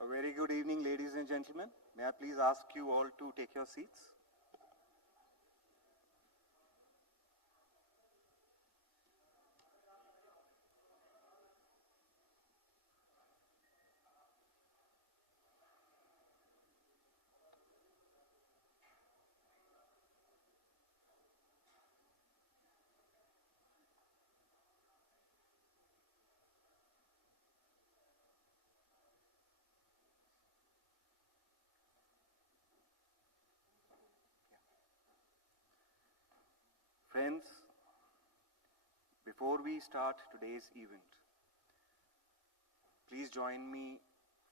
A very good evening, ladies and gentlemen. May I please ask you all to take your seats? Friends, before we start today's event, please join me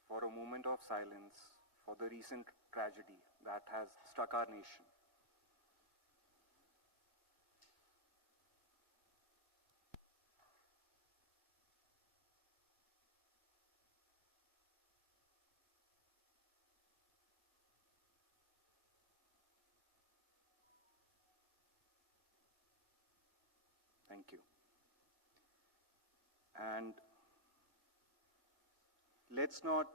for a moment of silence for the recent tragedy that has struck our nation. Thank you. And let's not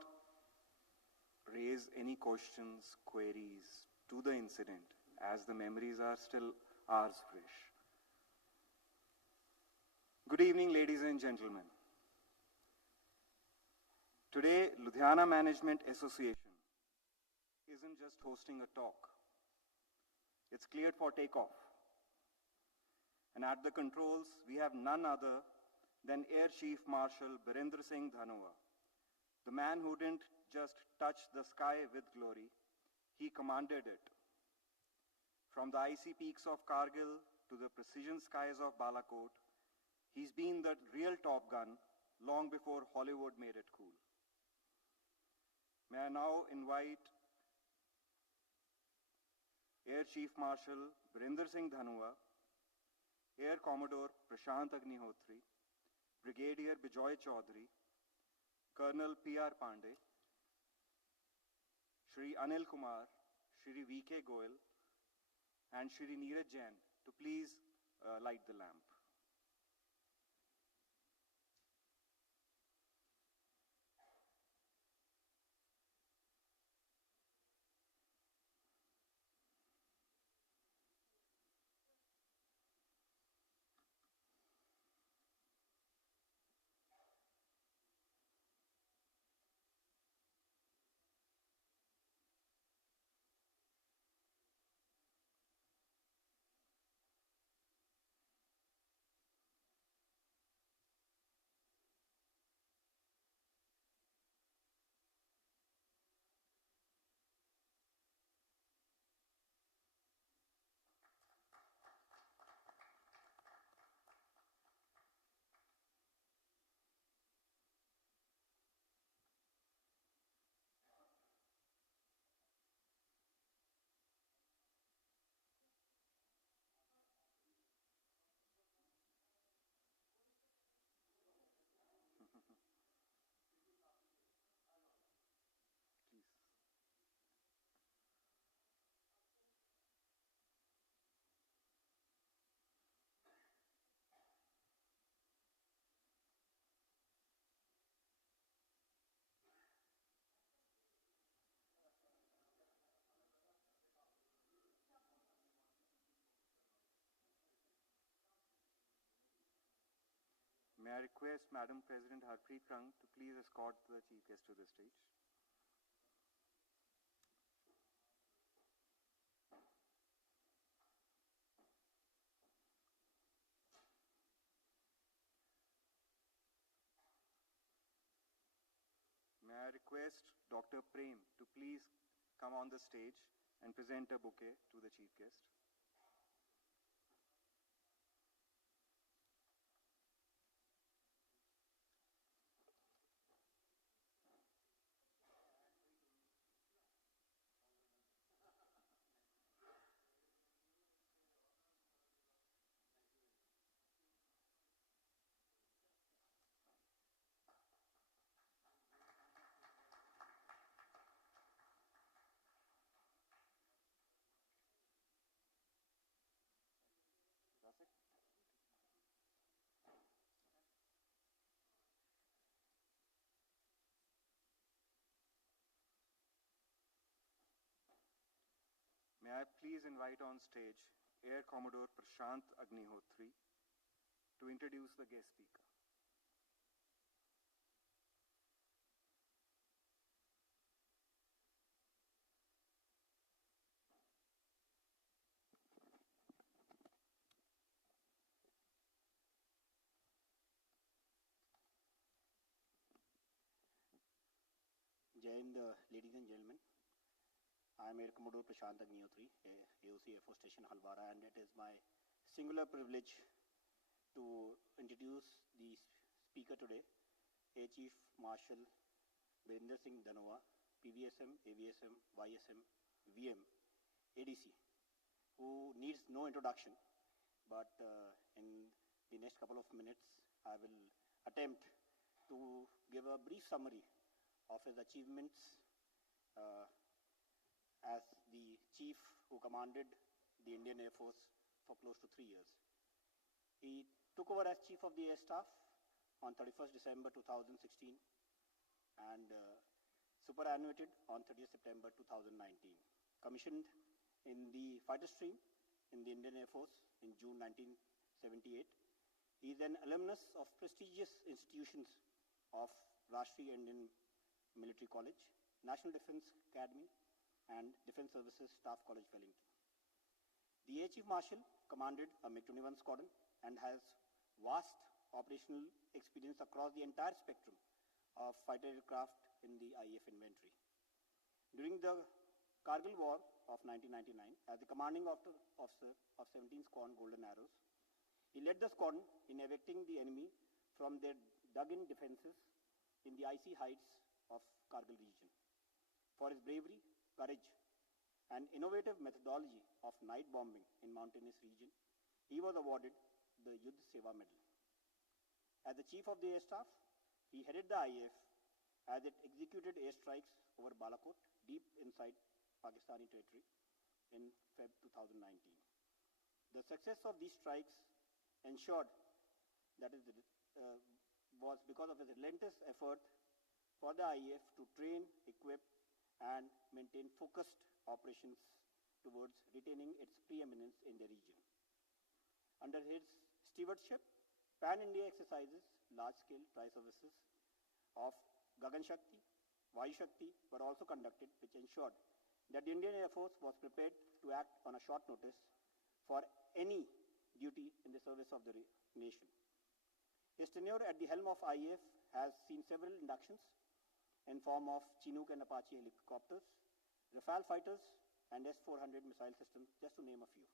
raise any questions, queries to the incident, as the memories are still ours fresh. Good evening, ladies and gentlemen. Today, Ludhiana Management Association isn't just hosting a talk. It's cleared for takeoff. And at the controls, we have none other than Air Chief Marshal Birender Singh Dhanoa, the man who didn't just touch the sky with glory, he commanded it. From the icy peaks of Kargil to the precision skies of Balakot, he's been the real Top Gun long before Hollywood made it cool. May I now invite Air Chief Marshal Birender Singh Dhanoa, Air Commodore Prashant Agnihotri, Brigadier Bijoy Chaudhary, Colonel P.R. Pandey, Shri Anil Kumar, Shri V.K. Goyal, and Shri Neeraj Jain to please light the lamp. May I request Madam President Harpreet Rang to please escort the Chief Guest to the stage. May I request Dr. Prem to please come on the stage and present a bouquet to the Chief Guest. I please invite on stage Air Commodore Prashant Agnihotri to introduce the guest speaker. Jai Hind, ladies and gentlemen. I am Air Commodore Prashant Agnihotri, AOC Air Force Station Halwara, and it is my singular privilege to introduce the speaker today, Air Chief Marshal Birender Singh Dhanoa, PVSM, AVSM, YSM, VM, ADC, who needs no introduction, but in the next couple of minutes, I will attempt to give a brief summary of his achievements as the chief who commanded the Indian Air Force for close to 3 years. He took over as Chief of the Air Staff on 31st December 2016 and superannuated on 30th September 2019. Commissioned in the fighter stream in the Indian Air Force in June 1978. He is an alumnus of prestigious institutions of Rashtriya Indian Military College, National Defence Academy, and Defence Services Staff College, Wellington. The Air Chief Marshal commanded a MiG-21 squadron and has vast operational experience across the entire spectrum of fighter aircraft in the IAF inventory. During the Kargil War of 1999, as the commanding officer of 17th Squadron Golden Arrows, he led the squadron in evicting the enemy from their dug-in defenses in the icy heights of Kargil region. For his bravery, courage, and innovative methodology of night bombing in mountainous region, he was awarded the Yudh Seva Medal. As the Chief of the Air Staff, he headed the IAF as it executed airstrikes over Balakot, deep inside Pakistani territory, in Feb 2019. The success of these strikes ensured that was because of his relentless effort for the IAF to train, equip, and maintain focused operations towards retaining its preeminence in the region. Under his stewardship, Pan-India exercises, large-scale tri-services of Gagan Shakti, Vayu Shakti were also conducted, which ensured that the Indian Air Force was prepared to act on a short notice for any duty in the service of the nation. His tenure at the helm of IAF has seen several inductions in form of Chinook and Apache helicopters, Rafale fighters, and S-400 missile systems, just to name a few.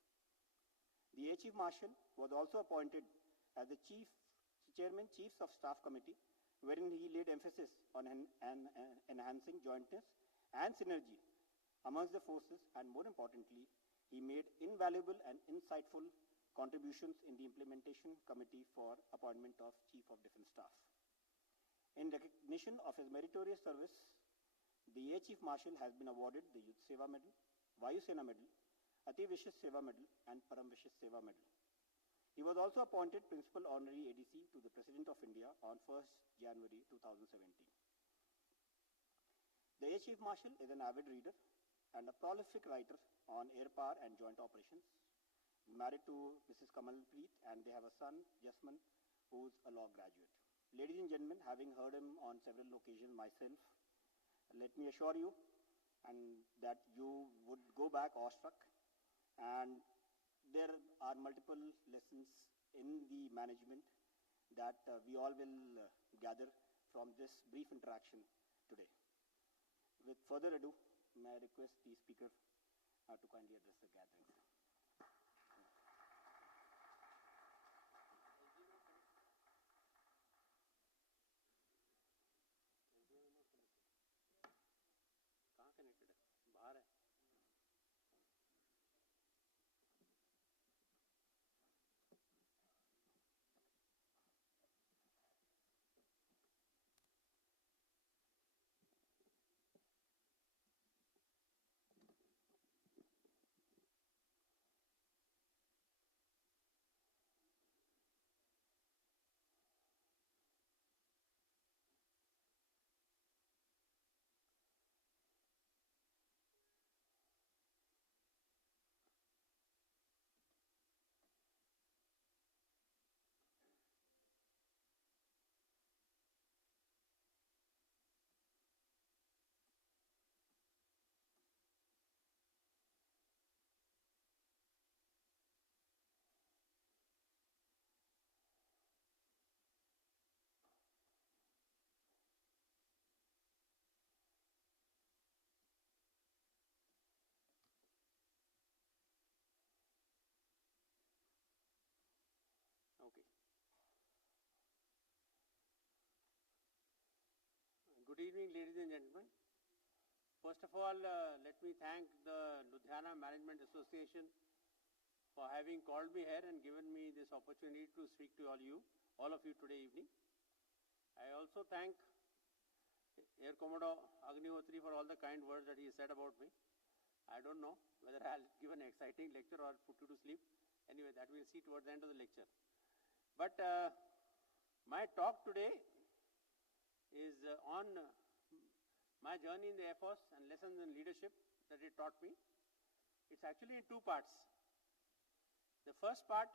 The Air Chief Marshal was also appointed as the Chairman Chiefs of Staff Committee, wherein he laid emphasis on enhancing jointness and synergy amongst the forces, and more importantly, he made invaluable and insightful contributions in the implementation committee for appointment of Chief of Defence Staff. In recognition of his meritorious service, the Air Chief Marshal has been awarded the Yudh Seva Medal, Vayu Sena Medal, Ati Vishis Seva Medal, and Param Vishis Seva Medal. He was also appointed Principal Honorary ADC to the President of India on 1st January 2017. The Air Chief Marshal is an avid reader and a prolific writer on air power and joint operations. Married to Mrs. Kamal Preet, and they have a son, Jasman, who is a law graduate. Ladies and gentlemen, having heard him on several occasions myself, let me assure you that you would go back awestruck, and there are multiple lessons in the management that we all will gather from this brief interaction today. With further ado, may I request the speaker to kindly address the gathering. Good evening, ladies and gentlemen. First of all, let me thank the Ludhiana Management Association for having called me here and given me this opportunity to speak to all of you today evening. I also thank Air Commodore Agnihotri for all the kind words that he said about me. I don't know whether I'll give an exciting lecture or put you to sleep. Anyway, that we'll see towards the end of the lecture. But my talk today is on my journey in the Air Force and lessons in leadership that it taught me. It's actually in two parts. The first part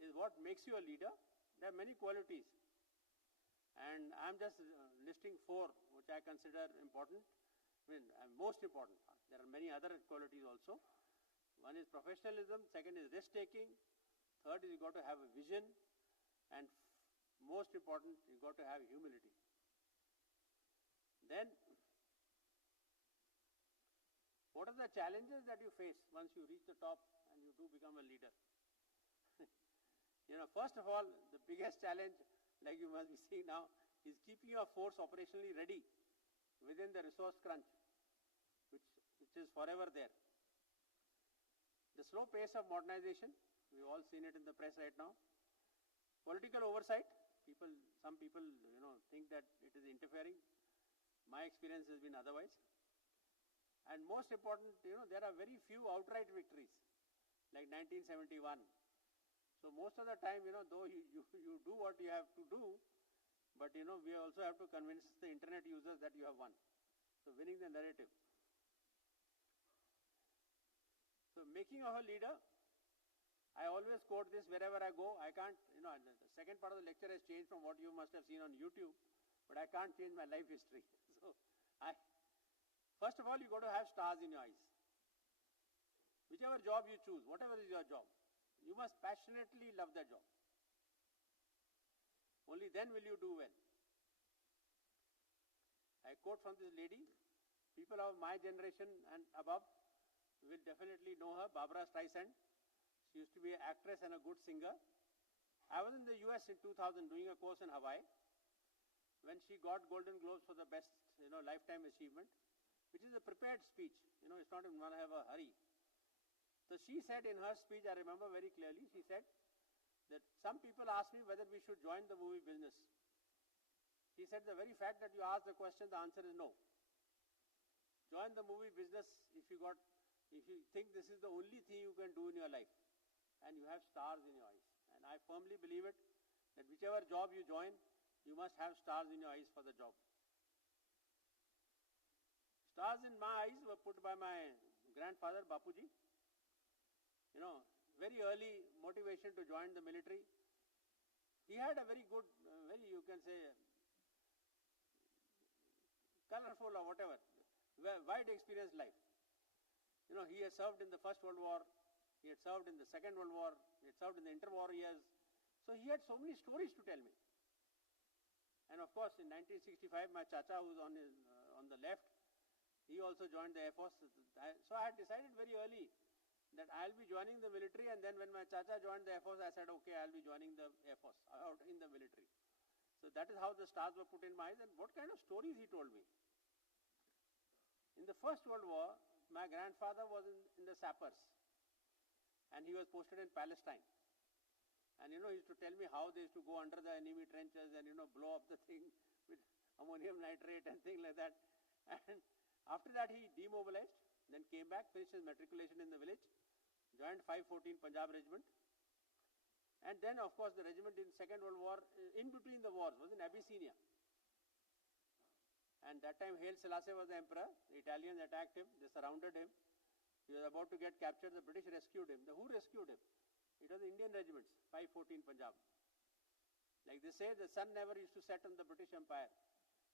is what makes you a leader. There are many qualities, and I'm just listing four which I consider important, most important. There are many other qualities also. One is professionalism, second is risk-taking, third is you've got to have a vision, and most important, you've got to have humility. Then, what are the challenges that you face once you reach the top and you do become a leader? First of all, the biggest challenge, like you must be seeing now, is keeping your force operationally ready within the resource crunch, which is forever there. The slow pace of modernization, we've all seen it in the press right now. Political oversight, some people think that it is interfering. My experience has been otherwise. And most important, there are very few outright victories, like 1971. So most of the time, though you do what you have to do, but we also have to convince the internet users that you have won. So winning the narrative. So making of a leader, I always quote this wherever I go. I can't, the second part of the lecture has changed from what you must have seen on YouTube, but I can't change my life history. So first of all, you got to have stars in your eyes. Whichever job you choose, whatever is your job, you must passionately love that job. Only then will you do well. I quote from this lady, people of my generation and above will definitely know her, Barbara Streisand. She used to be an actress and a good singer. I was in the US in 2000 doing a course in Hawaii when she got Golden Globes for the best, lifetime achievement, which is a prepared speech. It's not in one have a hurry. So she said in her speech, I remember very clearly, she said that some people ask me whether we should join the movie business. She said the very fact that you ask the question, the answer is no. Join the movie business if you think this is the only thing you can do in your life and you have stars in your eyes. And I firmly believe it, that whichever job you join, you must have stars in your eyes for the job. Stars in my eyes were put by my grandfather, Bapuji. Very early motivation to join the military. He had a very good, you can say, colorful or whatever, wide experience life. He has served in the First World War, he had served in the Second World War, he had served in the interwar years. So he had so many stories to tell me. And of course, in 1965, my chacha, who's on the left, he also joined the Air Force. So I had decided very early that I'll be joining the military, and then when my chacha joined the Air Force, I said, okay, I'll be joining the Air Force, out in the military. So that is how the stars were put in my eyes, and what kind of stories he told me. In the First World War, my grandfather was in the sappers, and he was posted in Palestine. And he used to tell me how they used to go under the enemy trenches and blow up the thing with ammonium nitrate and things like that. And after that he demobilized, then came back, finished his matriculation in the village, joined 514 Punjab Regiment. And then of course the regiment in Second World War, in between the wars, was in Abyssinia. And that time Haile Selassie was the emperor. The Italians attacked him, they surrounded him. He was about to get captured, the British rescued him. Who rescued him? It was the Indian regiments, 514 Punjab. Like they say, the sun never used to set on the British Empire.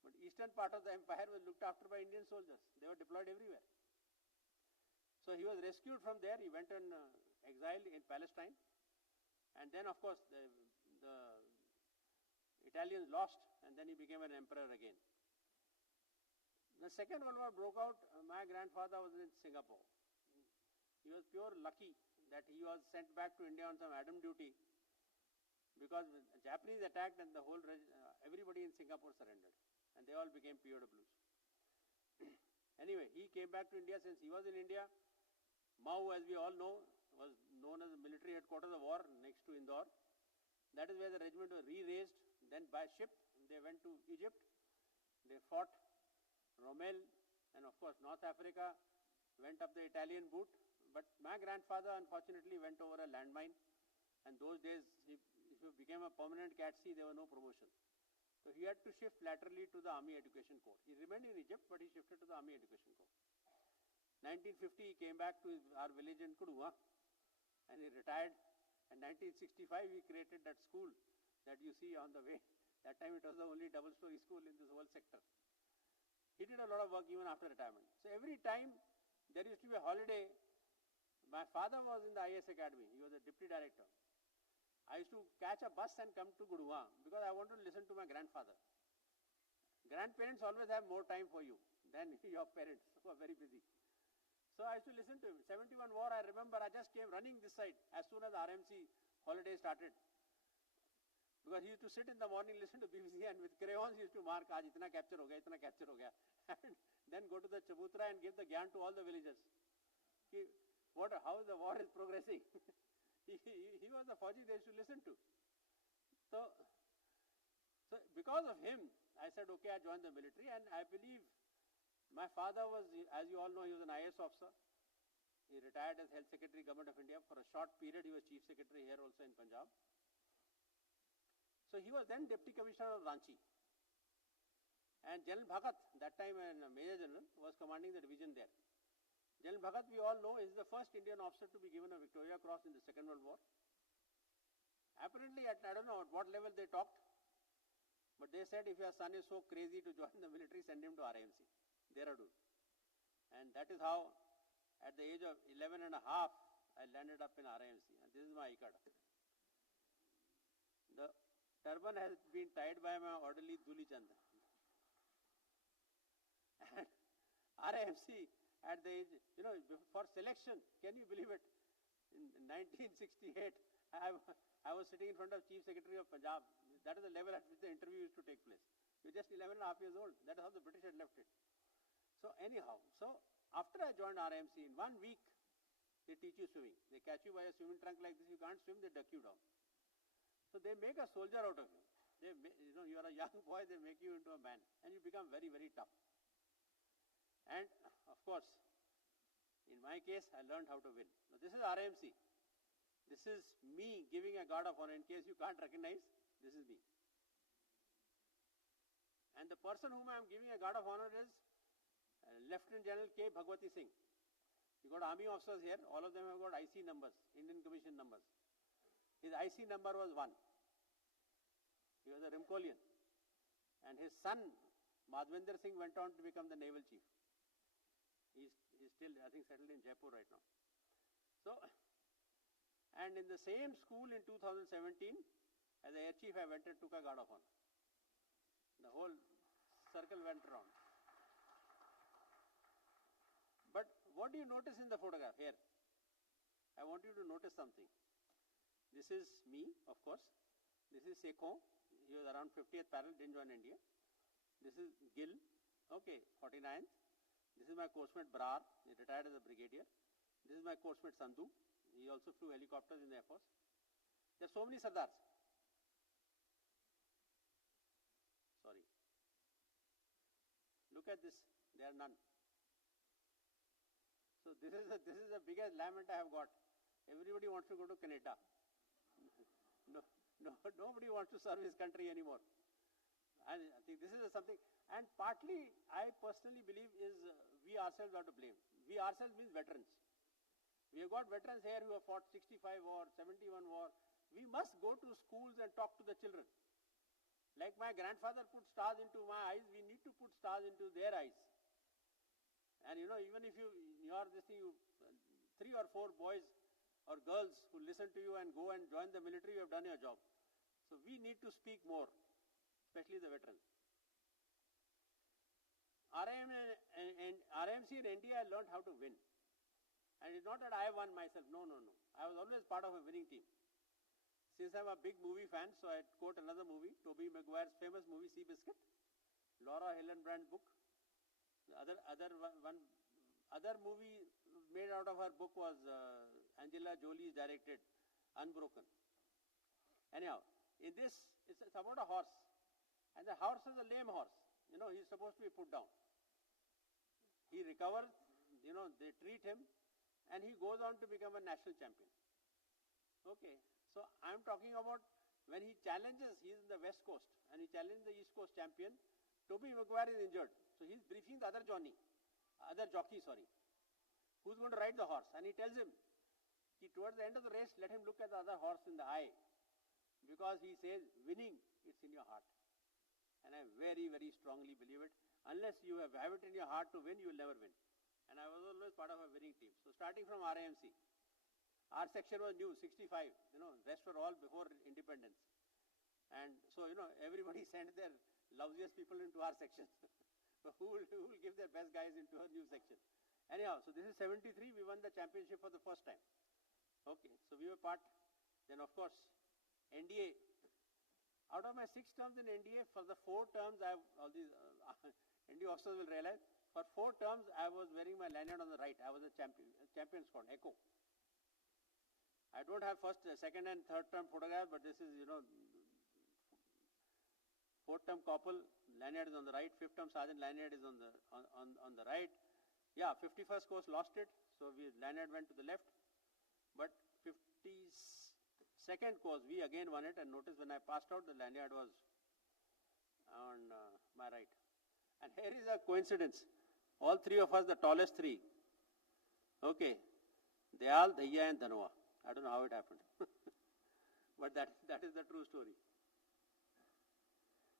But eastern part of the empire was looked after by Indian soldiers. They were deployed everywhere. So he was rescued from there. He went on exile in Palestine. And then, of course, the Italians lost, and then he became an emperor again. The Second World War broke out. My grandfather was in Singapore. He was pure lucky that he was sent back to India on some Adam duty, because the Japanese attacked and the whole everybody in Singapore surrendered. And they all became POWs. Anyway, he came back to India. Since he was in India, Mau, as we all know, was known as the military headquarters of war next to Indore. That is where the regiment was re-raised. Then by ship, they went to Egypt. They fought Rommel, and of course North Africa, went up the Italian boot. But my grandfather unfortunately went over a landmine, and those days, if you became a permanent CATC, there were no promotion. So he had to shift laterally to the Army Education Corps. He remained in Egypt, but he shifted to the Army Education Corps. 1950, he came back to our village in Kudua, and he retired. In 1965, he created that school that you see on the way. That time it was the only double-story school in this whole sector. He did a lot of work even after retirement. So every time there used to be a holiday, my father was in the IS Academy. He was a deputy director. I used to catch a bus and come to Gurua because I wanted to listen to my grandfather. Grandparents always have more time for you than your parents who are very busy. So I used to listen to him. 71 war, I remember I just came running this side as soon as RMC holiday started. Because he used to sit in the morning, listen to BBC, and with crayons he used to mark, aaj itna capture ho gaya, itna capture ho gaya. And then go to the Chabutra and give the gyan to all the villagers. How the war is progressing. he was the Fauji they used to listen to. So because of him, I said, okay, I joined the military, and I believe my father was, as you all know, he was an IS officer. He retired as Health Secretary, Government of India. For a short period, he was Chief Secretary here also in Punjab. So he was then Deputy Commissioner of Ranchi. And General Bhagat, that time a Major General, was commanding the division there. General Bhagat, we all know, is the first Indian officer to be given a Victoria Cross in the Second World War. Apparently, I don't know at what level they talked, but they said if your son is so crazy to join the military, send him to RIMC, Dehradun. And that is how, at the age of 11 and a half, I landed up in RIMC. And this is my Ikada. The turban has been tied by my orderly Duli Chand. And RIMC, at the age, for selection, can you believe it? In 1968, I was sitting in front of Chief Secretary of Punjab. That is the level at which the interview used to take place. You're just 11 and a half years old. That is how the British had left it. So anyhow, after I joined RIMC, in 1 week, they teach you swimming. They catch you by a swimming trunk like this. You can't swim, they duck you down. So they make a soldier out of you. You are a young boy, they make you into a man. And you become very, very tough. And of course, in my case, I learned how to win. Now this is RIMC. This is me giving a guard of honor. In case you can't recognize, this is me. And the person whom I am giving a guard of honor is Lieutenant General K. Bhagwati Singh. You got army officers here. All of them have got IC numbers, Indian Commission numbers. His IC number was 1. He was a Rimkolian. And his son, Madhvendra Singh, went on to become the naval chief. He's still, I think, settled in Jaipur right now. So, and in the same school in 2017, as Air Chief, I went and took a guard of honor. The whole circle went around. But what do you notice in the photograph here? I want you to notice something. This is me, of course. This is Sekhon. He was around 50th parallel, didn't join India. This is Gill, okay, 49th. This is my coursemate Brar. He retired as a brigadier. This is my coursemate Sandhu. He also flew helicopters in the Air Force. There are so many Sardars. Sorry. Look at this. There are none. So this is the biggest lament I have got. Everybody wants to go to Canada. Nobody wants to serve his country anymore. And I think this is something, and partly I personally believe is we ourselves are to blame. We ourselves means veterans. We have got veterans here who have fought 65 war, 71 war. We must go to schools and talk to the children. Like my grandfather put stars into my eyes, we need to put stars into their eyes. And even if you are this thing, 3 or 4 boys or girls who listen to you and go and join the military, you have done your job. So we need to speak more, especially the veterans. RIMC in India, I learned how to win. And it's not that I won myself. No. I was always part of a winning team. Since I'm a big movie fan, so I quote another movie, Tobey Maguire's famous movie, Seabiscuit. Laura Hillenbrand's book. The other movie made out of her book was Angela Jolie's directed Unbroken. Anyhow, in this, it's about a horse. And the horse is a lame horse. He's supposed to be put down. He recovers, they treat him, and he goes on to become a national champion. Okay, so I'm talking about when he challenges, he's in the West Coast, and he challenges the East Coast champion. Toby Maguire is injured, so he's briefing the other jockey, who's going to ride the horse. And he tells him, towards the end of the race, let him look at the other horse in the eye. Because he says, winning, it's in your heart. And I very, very strongly believe it. Unless you have it in your heart to win, you will never win. And I was always part of a winning team. So starting from RIMC, our section was new, 65. Rest were all before independence. And so, everybody sent their lousiest people into our section. So who will give their best guys into a new section? Anyhow, so this is 73. We won the championship for the first time. Okay, so we were part. Then, of course, NDA. Out of my 6 terms in NDA, for the 4 terms, all these NDA officers will realize, for 4 terms, I was wearing my lanyard on the right. I was a champion squad, Echo. I don't have first, second and third term photographs, but this is, 4th term Koppel, lanyard is on the right. 5th term Sergeant, lanyard is on the right. Yeah, 51st course lost it, so lanyard went to the left. But 52nd course, we again won it, and notice when I passed out, the lanyard was on my right. And here is a coincidence. All 3 of us, the tallest 3. Okay. Dayal, Dhaiya and Dhanoa. I don't know how it happened. But that is the true story.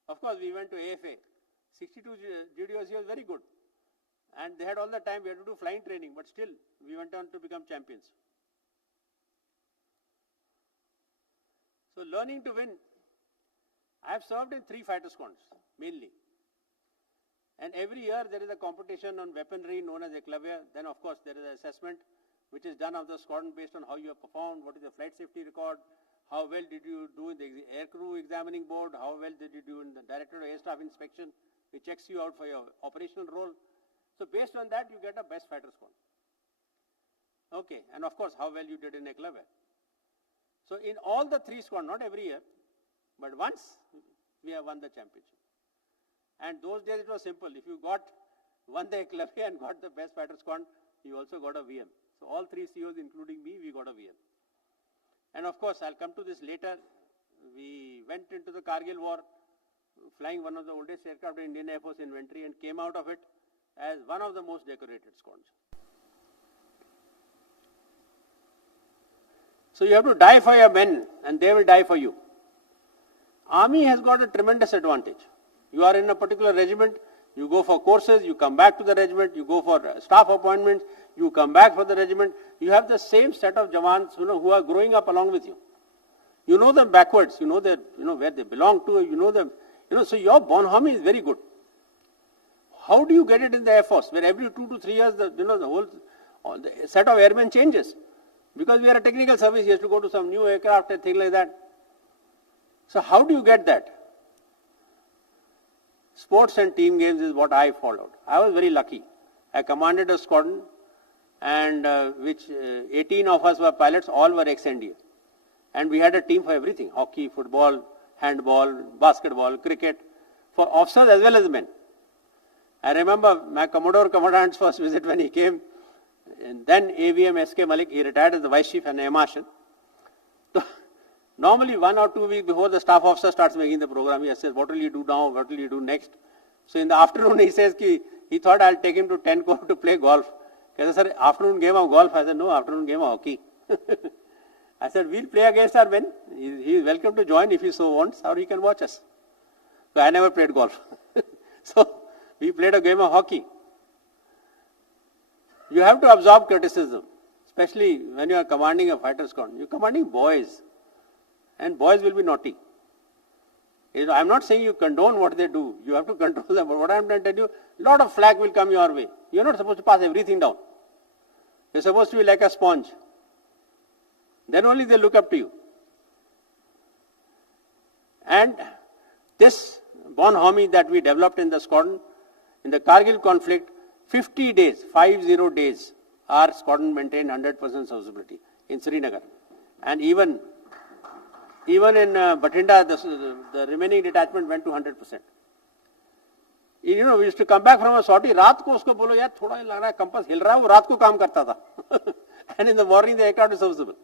Of course, we went to AFA. 62 GDOC was very good. And they had all the time, we had to do flying training, but still, we went on to become champions. So learning to win, I have served in 3 fighter squads, mainly. And every year there is a competition on weaponry known as Eclavia. Then of course there is an assessment which is done of the squadron based on how you have performed, what is the flight safety record, how well did you do in the air crew examining board, how well did you do in the Directorate of Air Staff inspection, which checks you out for your operational role. So based on that you get a best fighter squad. Okay, and of course how well you did in Eclavia. So in all the 3 squads, not every year, but once we have won the championship. And those days it was simple. If you won the Eclavia and got the best fighter squad, you also got a VM. So all 3 COs, including me, we got a VM. And of course, I'll come to this later. We went into the Kargil war, flying one of the oldest aircraft in Indian Air Force inventory, and came out of it as one of the most decorated squads. So you have to die for your men, and they will die for you. Army has got a tremendous advantage. You are in a particular regiment, you go for courses, you come back to the regiment, you go for staff appointments, you come back for the regiment. You have the same set of Jawans, who are growing up along with you. You know them backwards, you know where they belong to, you know them, so your bonhomie is very good. How do you get it in the Air Force, where every 2 to 3 years, the whole set of airmen changes? Because we are a technical service, you have to go to some new aircraft and things like that. So how do you get that? Sports and team games is what I followed. I was very lucky. I commanded a squadron, and 18 of us were pilots, all were ex-NDA. And we had a team for everything, hockey, football, handball, basketball, cricket, for officers as well as men. I remember my Commodore Commandant's first visit when he came, and then AVM S.K. Malik, he retired as the Vice Chief and Air Marshal. So, normally 1 or 2 weeks before the staff officer starts making the program, he says, what will you do now, what will you do next? So in the afternoon he says, he thought I'll take him to 10 Corps to play golf. He said, sir, afternoon game of golf? I said, no, afternoon game of hockey. I said, we'll play against our men. He is welcome to join if he so wants, or he can watch us. So I never played golf. So we played a game of hockey. You have to absorb criticism, especially when you are commanding a fighter squadron. You are commanding boys, and boys will be naughty. I'm not saying you condone what they do. You have to control them. But what I'm trying to tell you, a lot of flack will come your way. You're not supposed to pass everything down. You're supposed to be like a sponge. Then only they look up to you. And this bonhomie that we developed in the squadron. In the Kargil conflict, 50 days, 50 days, our squadron maintained 100% serviceability in Srinagar. And even in Bathinda, the remaining detachment went to 100%. You know, we used to come back from a sortie, रात को उसको बोलो यार थोड़ा लग रहा है compass हिल रहा है, वो रात को काम करता था. And in the morning the aircraft is serviceable.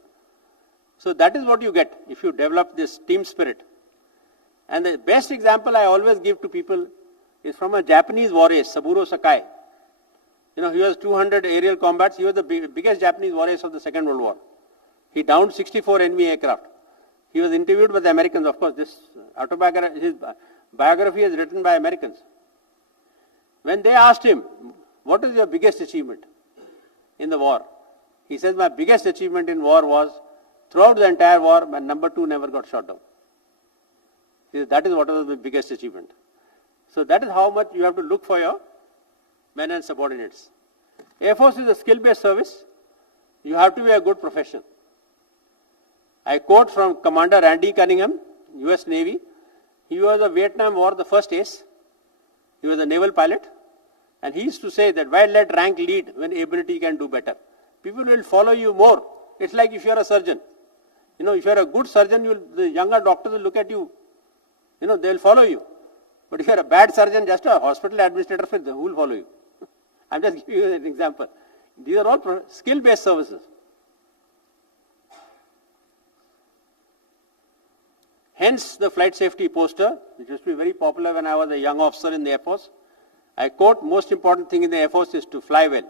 So that is what you get if you develop this team spirit. And the best example I always give to people is from a Japanese war ace, Saburo Sakai. You know, he was 200 aerial combats. He was the biggest Japanese war ace of the Second World War. He downed 64 enemy aircraft. He was interviewed by the Americans. Of course, this autobiography, his biography is written by Americans. When they asked him, what is your biggest achievement in the war? He says, my biggest achievement in war was, throughout the entire war, my number 2 never got shot down. He says, that is what was the biggest achievement. So that is how much you have to look for your men and subordinates. Air Force is a skill-based service. You have to be a good professional. I quote from Commander Randy Cunningham, US Navy. He was a Vietnam War, the first ace. He was a naval pilot. And he used to say that why let rank lead when ability can do better? People will follow you more. It's like if you are a surgeon. You know, if you are a good surgeon, the younger doctors will look at you. You know, they will follow you. But if you are a bad surgeon, just a hospital administrator, who will follow you? I'm just giving you an example. These are all skill-based services. Hence the flight safety poster, which used to be very popular when I was a young officer in the Air Force. I quote, most important thing in the Air Force is to fly well.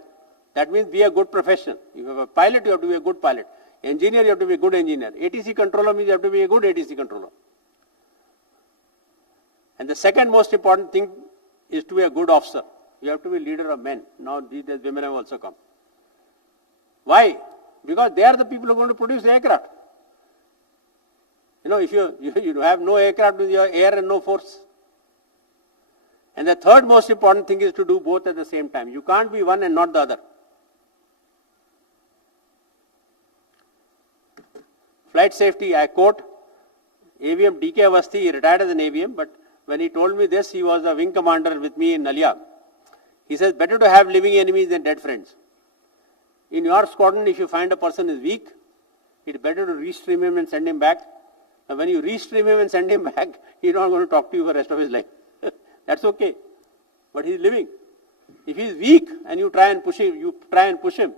That means be a good professional. If you have a pilot, you have to be a good pilot. Engineer, you have to be a good engineer. ATC controller means you have to be a good ATC controller. And the second most important thing is to be a good officer. You have to be leader of men. Now these days women have also come. Why? Because they are the people who are going to produce the aircraft. You know, if you have no aircraft with your air and no force. And the third most important thing is to do both at the same time. You can't be one and not the other. Flight safety, I quote, AVM DK Avasthi, he retired as an AVM, but when he told me this, he was a wing commander with me in Nalia. He says, better to have living enemies than dead friends. In your squadron, if you find a person is weak, it's better to restream him and send him back. And when you restream him and send him back, he's not going to talk to you for the rest of his life. That's okay. But he's living. If he's weak and you try and push him,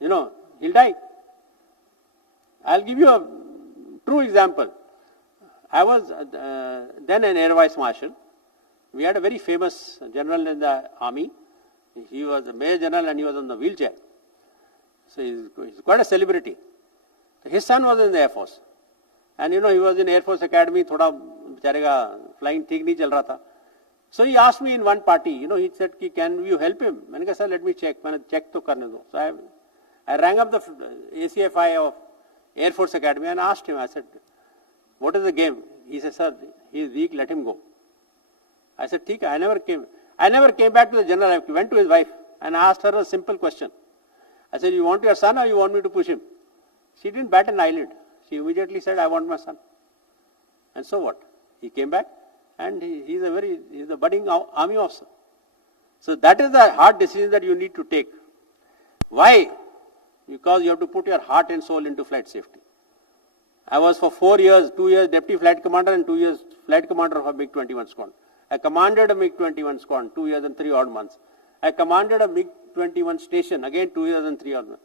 you know, he'll die. I'll give you a true example. I was then an Air Vice Marshal. We had a very famous general in the army. He was a Major General and he was on the wheelchair. So he's quite a celebrity. His son was in the Air Force. And you know, he was in Air Force Academy, thoda bicharega flying theek nahi chal raha tha. So he asked me in one party, you know, he said, can you help him? I said, sir, let me check. I check to karne do. So I rang up the ACFI of Air Force Academy and asked him, I said, what is the game? He said, sir, he is weak, let him go. I said, theek, I never came back to the general. I went to his wife and asked her a simple question. I said, you want your son or you want me to push him? She didn't bat an eyelid. She immediately said, I want my son. And so what? He came back and he's a budding army officer. So that is the hard decision that you need to take. Why? Because you have to put your heart and soul into flight safety. I was for 4 years, 2 years deputy flight commander and 2 years flight commander of a MiG-21 squadron. I commanded a MiG-21 squadron, 2 years and 3 odd months. I commanded a MiG-21 station, again 2 years and 3 odd months.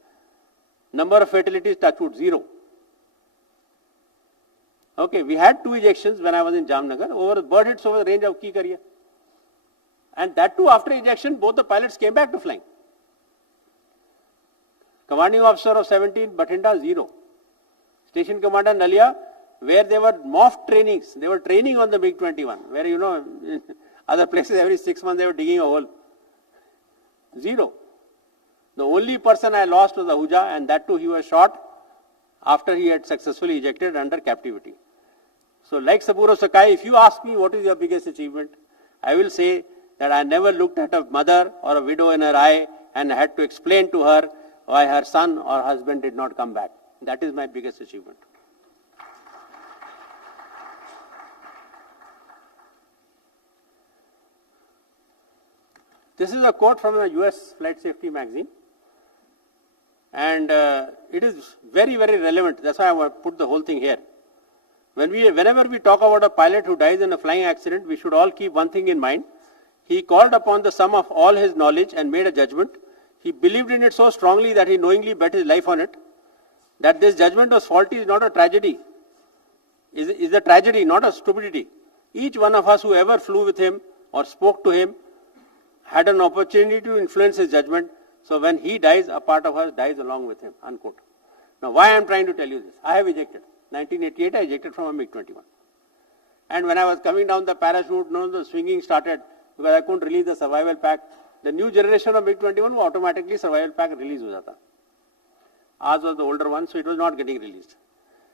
Number of fatalities, touchwood, 0. Okay, we had 2 ejections when I was in Jamnagar, over bird hits over the range of Ki Kariya. And that too, after ejection, both the pilots came back to flying. Commanding officer of 17, Bathinda, 0. Station commander Nalia, where they were MOF trainings, they were training on the MiG-21, where you know, in other places every 6 months they were digging a hole. 0. The only person I lost was Ahuja, and that too he was shot after he had successfully ejected under captivity. So like Saburo Sakai, if you ask me what is your biggest achievement, I will say that I never looked at a mother or a widow in her eye and had to explain to her why her son or husband did not come back. That is my biggest achievement. This is a quote from a US Flight Safety magazine. And it is very, very relevant. That's why I put the whole thing here. Whenever we talk about a pilot who dies in a flying accident, we should all keep one thing in mind. He called upon the sum of all his knowledge and made a judgment. He believed in it so strongly that he knowingly bet his life on it. That this judgment was faulty is not a tragedy. Is a tragedy, not a stupidity. Each one of us who ever flew with him or spoke to him had an opportunity to influence his judgment. So when he dies, a part of us dies along with him, unquote. Now why I am trying to tell you this? I have ejected. 1988, I ejected from a MiG-21. And when I was coming down the parachute, the swinging started because I couldn't release the survival pack. The new generation of MiG-21 automatically survival pack release ho jata. Ours was the older one, so it was not getting released.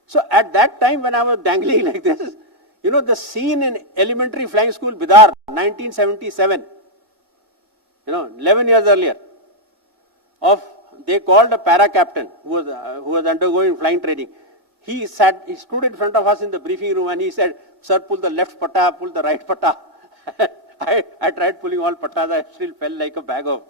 So at that time when I was dangling like this, the scene in elementary flying school, Bidar, 1977, 11 years earlier, they called a para captain who was undergoing flying training. He stood in front of us in the briefing room and he said, "Sir, pull the left patta, pull the right patta." I tried pulling all pattas, I still fell like a bag of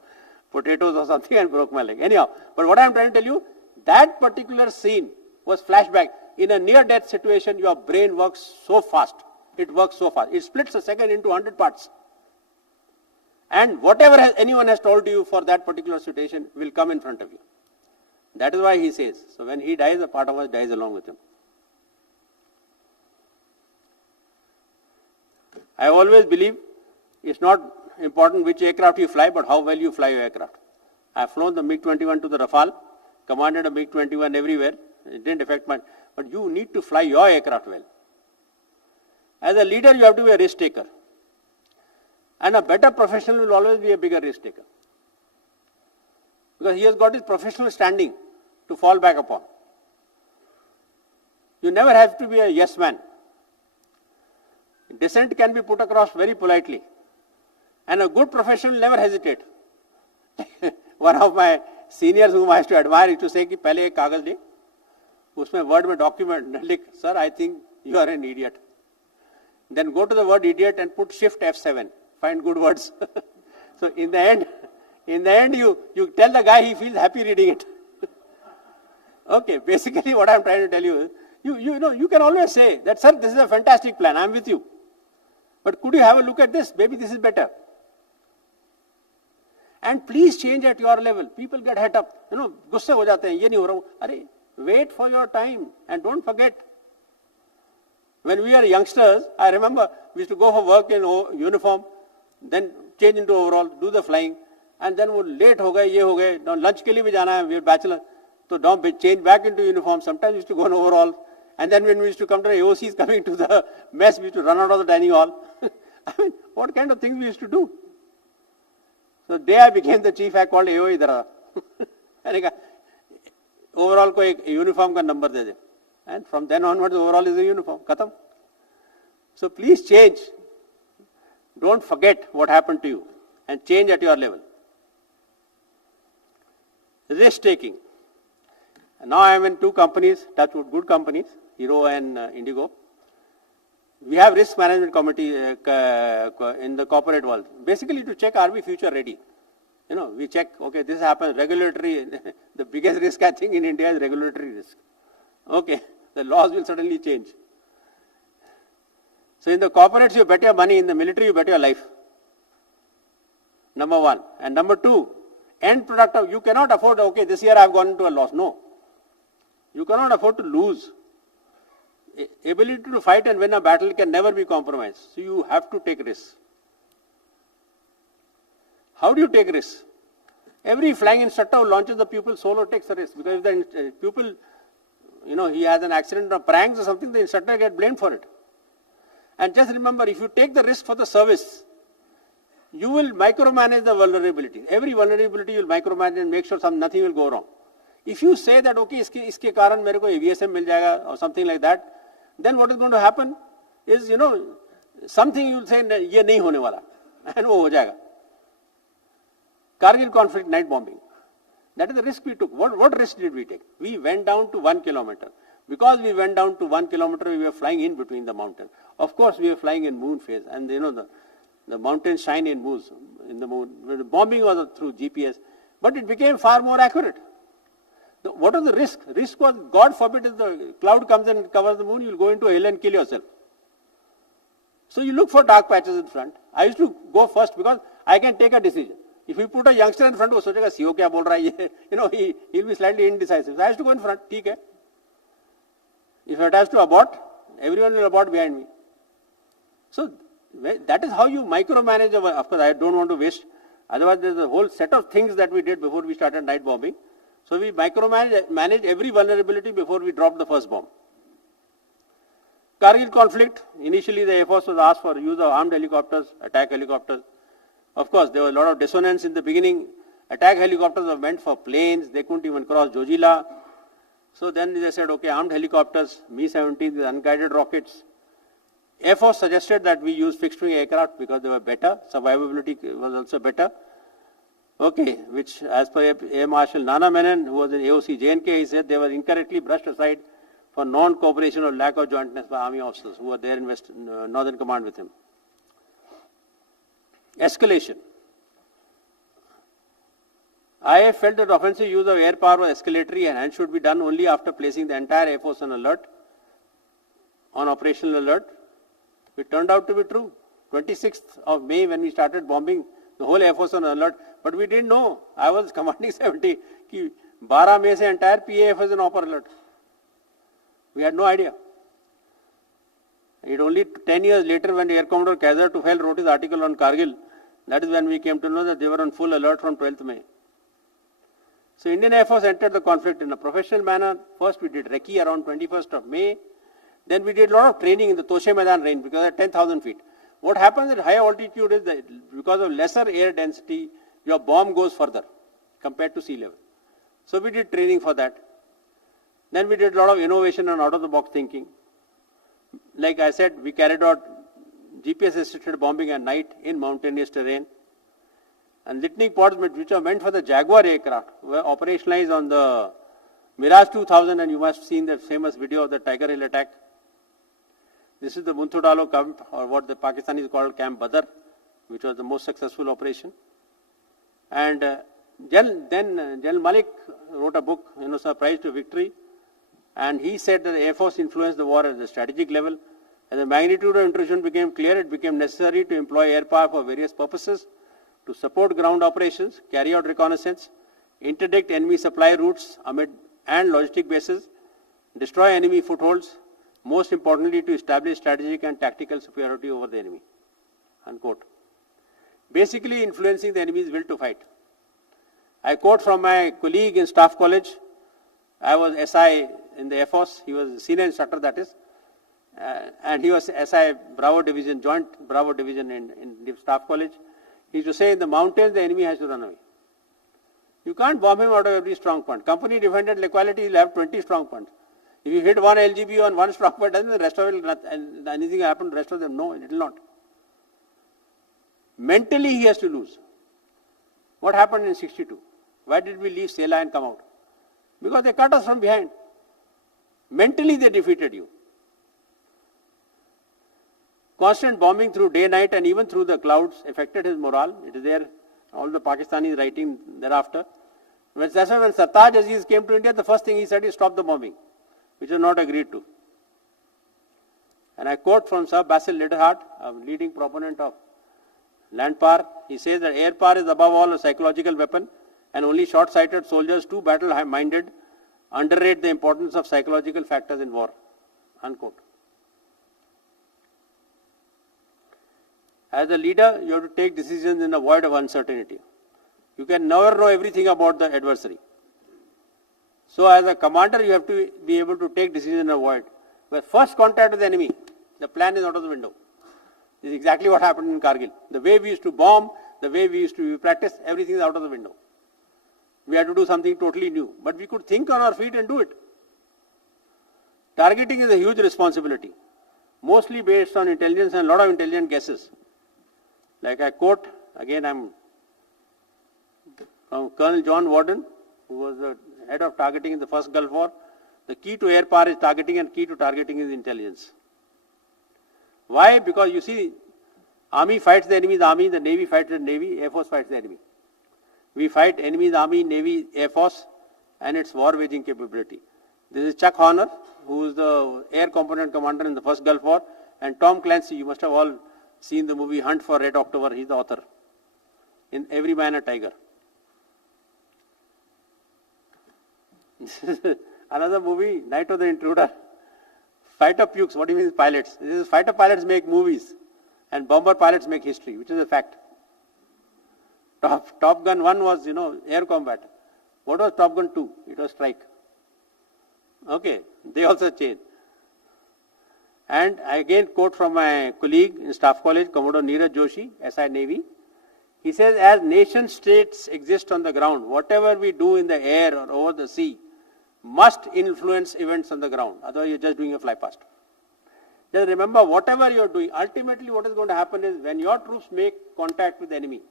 potatoes or something and broke my leg. Anyhow, but what I am trying to tell you, that particular scene was flashback. In a near-death situation, your brain works so fast. It works so fast. It splits a second into 100 parts. And whatever anyone has told you for that particular situation will come in front of you. That is why he says, so when he dies, a part of us dies along with him. I always believe it's not important which aircraft you fly, but how well you fly your aircraft. I have flown the MiG-21 to the Rafale, commanded a MiG-21 everywhere. It didn't affect much. But you need to fly your aircraft well. As a leader, you have to be a risk taker. And a better professional will always be a bigger risk taker. Because he has got his professional standing to fall back upon. You never have to be a yes man. Dissent can be put across very politely. And a good professional will never hesitate. One of my seniors whom I used to admire used to say, कि पहले एक कागज ले, उसमें word में document लिख, sir, I think you are an idiot. Then go to the word idiot and put shift F7. Find good words. So in the end, you tell the guy he feels happy reading it. Okay, basically what I am trying to tell you is, you can always say that, sir, this is a fantastic plan, I am with you. But could you have a look at this? Maybe this is better. And please change at your level. People get het up. गुस्से हो जाते हैं, ये नहीं हो रहा हूँ. अरे, wait for your time and don't forget. When we were youngsters, I remember we used to go for work in uniform, then change into overall, do the flying, and then वो late हो गए, ये हो गए, lunch के लिए भी जाना है, we are bachelor, so don't change back into uniform. Sometimes we used to go in overall, and then when we used to come to the AOCs coming to the mess, we used to run out of the dining hall. I mean, what kind of things we used to do? So the day I became the chief, I called AO idhar. मैंने कहा overall को एक uniform का number they they. And from then onwards, overall is a uniform. Khatam. So please change. Don't forget what happened to you and change at your level. Risk taking. Now I am in two companies, touchwood, good companies, Hero and Indigo. We have risk management committee in the corporate world. Basically to check, are we future ready? We check, okay, this happens, regulatory, the biggest risk I think in India is regulatory risk. Okay, the laws will suddenly change. So in the corporates you bet your money, in the military you bet your life. Number one. And number two, end product of, you cannot afford, okay, this year I have gone into a loss. No. You cannot afford to lose. Ability to fight and win a battle can never be compromised. So you have to take risks. How do you take risks? Every flying instructor who launches the pupil solo takes a risk, because if the pupil, he has an accident or pranks or something, the instructor gets blamed for it. And just remember, if you take the risk for the service, you will micromanage the vulnerability. Every vulnerability you will micromanage and make sure nothing will go wrong. If you say that, okay, iske karan mere ko AVSM mil jayega or something like that, then what is going to happen is, something you will say, ye nahi hone wala, and wo ho jayega. Kargil conflict, night bombing. That is the risk we took. What risk did we take? We went down to 1 kilometer. Because we went down to 1 kilometer, we were flying in between the mountains. Of course, we were flying in moon phase, and the mountains shine in moons. in the moon. The bombing was through GPS, but it became far more accurate. What was the risk? Risk was, God forbid, if the cloud comes and covers the moon, you will go into a hill and kill yourself. So you look for dark patches in front. I used to go first because I can take a decision. If you put a youngster in front, वो सोचेगा CEO क्या बोल रहा है ये, he'll be slightly indecisive. So I used to go in front. ठीक है. If it has to abort, everyone will abort behind me. So that is how you micromanage. Of course, I don't want to waste. Otherwise, there's a whole set of things that we did before we started night bombing. So we micromanage every vulnerability before we dropped the first bomb. Kargil conflict. Initially, the Air Force was asked for use of armed helicopters, attack helicopters. Of course, there was a lot of dissonance in the beginning. Attack helicopters were meant for planes. They couldn't even cross Jojila. So then they said, okay, armed helicopters, Mi-17 with unguided rockets. Air Force suggested that we use fixed-wing aircraft because they were better. Survivability was also better. Okay, which as per Air Marshal Nana Menon, who was in AOC J&K, he said they were incorrectly brushed aside for non-cooperation or lack of jointness by army officers who were there in Northern Command with him. Escalation. I felt that offensive use of air power was escalatory and should be done only after placing the entire Air Force on alert, on operational alert. It turned out to be true. 26th of May when we started bombing, the whole Air Force on alert. But we didn't know. I was commanding 70. 12 May se entire PAF was on upper alert. We had no idea. It only 10 years later when Air Commodore Kaiser Tufail wrote his article on Kargil, that is when we came to know that they were on full alert from 12th May. So Indian Air Force entered the conflict in a professional manner. First we did recce around 21st of May. Then we did a lot of training in the Toshe Maidan range because at 10,000 feet. What happens at higher altitude is that because of lesser air density, your bomb goes further compared to sea level. So we did training for that. Then we did a lot of innovation and out-of-the-box thinking. Like I said, we carried out GPS-assisted bombing at night in mountainous terrain. And lightning pods, which are meant for the Jaguar aircraft, were operationalized on the Mirage 2000, and you must have seen the famous video of the Tiger Hill attack. This is the Muntudalo camp, or what the Pakistanis called Camp Badr, which was the most successful operation. And General Malik wrote a book, Surprise to Victory, and he said that the Air Force influenced the war at the strategic level. As the magnitude of intrusion became clear, it became necessary to employ air power for various purposes, to support ground operations, carry out reconnaissance, interdict enemy supply routes and logistic bases, destroy enemy footholds, most importantly to establish strategic and tactical superiority over the enemy. Unquote. Basically influencing the enemy's will to fight. I quote from my colleague in Staff College. I was SI in the Air Force. He was senior instructor, that is. And he was SI Bravo Division, Joint Bravo Division in the Staff College. He used to say in the mountains the enemy has to run away. You can't bomb him out of every strong point. Company defended locality will have 20 strong points. If you hit one LGB on one strong point, doesn't the rest of it, and anything happen to the rest of them? No, it will not. Mentally he has to lose. What happened in 62? Why did we leave Sela and come out? Because they cut us from behind. Mentally they defeated you. Constant bombing through day, night and even through the clouds affected his morale. It is there, all the Pakistanis writing thereafter. That's why when Sartaj Aziz came to India, the first thing he said is stop the bombing, which was not agreed to. And I quote from Sir Basil Liderhart, a leading proponent of land power. He says that air power is above all a psychological weapon, and only short-sighted soldiers, too battle-minded, underrate the importance of psychological factors in war. Unquote. As a leader, you have to take decisions in a void of uncertainty. You can never know everything about the adversary. So as a commander, you have to be able to take decisions in a void. Where first contact with the enemy, the plan is out of the window. This is exactly what happened in Kargil. The way we used to bomb, the way we used to practice, everything is out of the window. We had to do something totally new. But we could think on our feet and do it. Targeting is a huge responsibility, mostly based on intelligence and a lot of intelligent guesses. Like I quote, again I'm from Colonel John Warden, who was the head of targeting in the first Gulf War. The key to air power is targeting, and key to targeting is intelligence. Why? Because you see, Army fights the enemy's army, the Navy fights the Navy, Air Force fights the enemy. We fight enemy's army, Navy, Air Force, and its war-waging capability. This is Chuck Horner, who is the air component commander in the first Gulf War, and Tom Clancy. You must have all seen the movie Hunt for Red October. He's the author. In Every Man a Tiger. Another movie, Night of the Intruder. Fighter pukes. What do you mean pilots? This is fighter pilots make movies and bomber pilots make history, which is a fact. Top Gun 1 was, air combat. What was Top Gun 2? It was strike. Okay, they also changed. And I again quote from my colleague in Staff College, Commodore Neeraj Joshi, SI Navy. He says, as nation states exist on the ground, whatever we do in the air or over the sea must influence events on the ground. Otherwise, you're just doing a fly past. Just remember, whatever you're doing, ultimately what is going to happen is when your troops make contact with the enemy,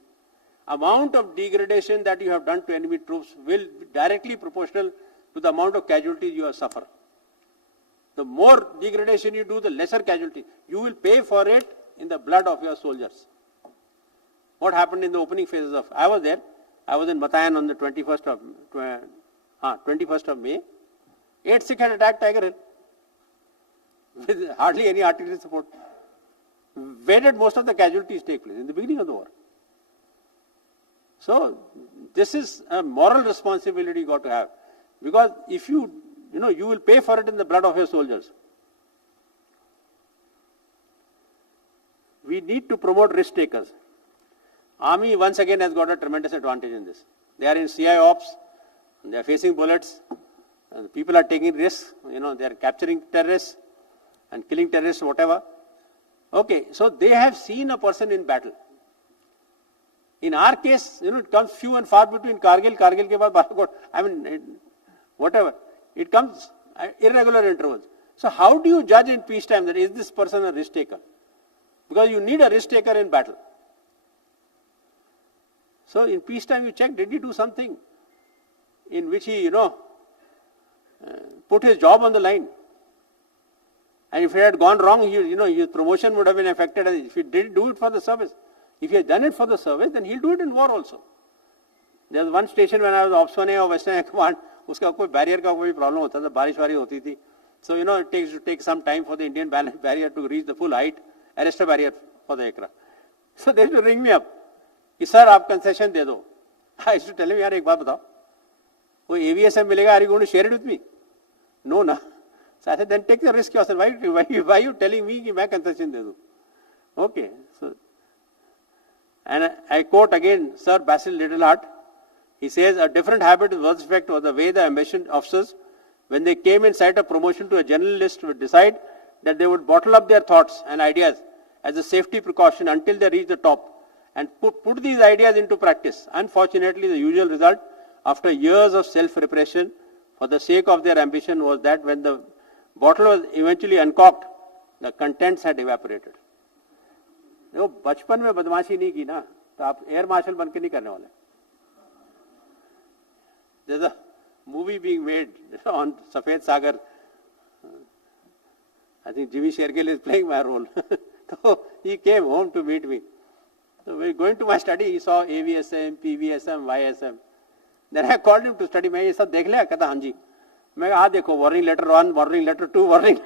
amount of degradation that you have done to enemy troops will be directly proportional to the amount of casualties you have suffered. The more degradation you do, the lesser casualties. You will pay for it in the blood of your soldiers. What happened in the opening phases of, I was there, I was in Batayan on the 21st of May. 8-6 had attacked Tiger Hill with hardly any artillery support. Where did most of the casualties take place? In the beginning of the war. So, this is a moral responsibility you got to have. Because if you will pay for it in the blood of your soldiers. We need to promote risk takers. Army once again has got a tremendous advantage in this. They are in CI ops, they are facing bullets, and people are taking risks, they are capturing terrorists and killing terrorists, whatever. Okay, so they have seen a person in battle. In our case, it comes few and far between. Kargil ke baad Balakot, whatever. It comes at irregular intervals. So how do you judge in peacetime that is this person a risk taker? Because you need a risk taker in battle. So in peacetime you check, did he do something in which he, put his job on the line? And if it had gone wrong, his promotion would have been affected if he did do it for the service. If he has done it for the service, then he'll do it in war also. There was one station when I was Ops 1A or Western Air Command, uska koi barrier ka koi problem hota tha, barish wari hoti thi. So, it takes to take some time for the Indian barrier to reach the full height, arrestor barrier for the aircraft. So they used to ring me up. Sir, aap concession de do. I used to tell him, yaar, ek baat batao. Koi AVSM milega, are you going to share it with me? No, na. So I said, then take the risk yourself. Why are you telling me ki main concession de do? Okay. So, and I quote again Sir Basil Littleheart. He says, a different habit is worth effect was the way the ambition officers, when they came in sight of promotion to a general list, would decide that they would bottle up their thoughts and ideas as a safety precaution until they reach the top and put these ideas into practice. Unfortunately, the usual result after years of self-repression for the sake of their ambition was that when the bottle was eventually uncorked, the contents had evaporated. देखो बचपन में बदमाशी नहीं की ना तो आप air marshal बन के नहीं करने वाले. There's a movie being made on Safed Sagar. I think Jimmy Shergill is playing my role. So he came home to meet me. So we're going to my study. He saw AVSM, PVSM, YSM. Then I called him to study. मैं ये सब देख लिया कहता हाँ जी. मैं कहा देखो warning letter 1, warning letter 2, warning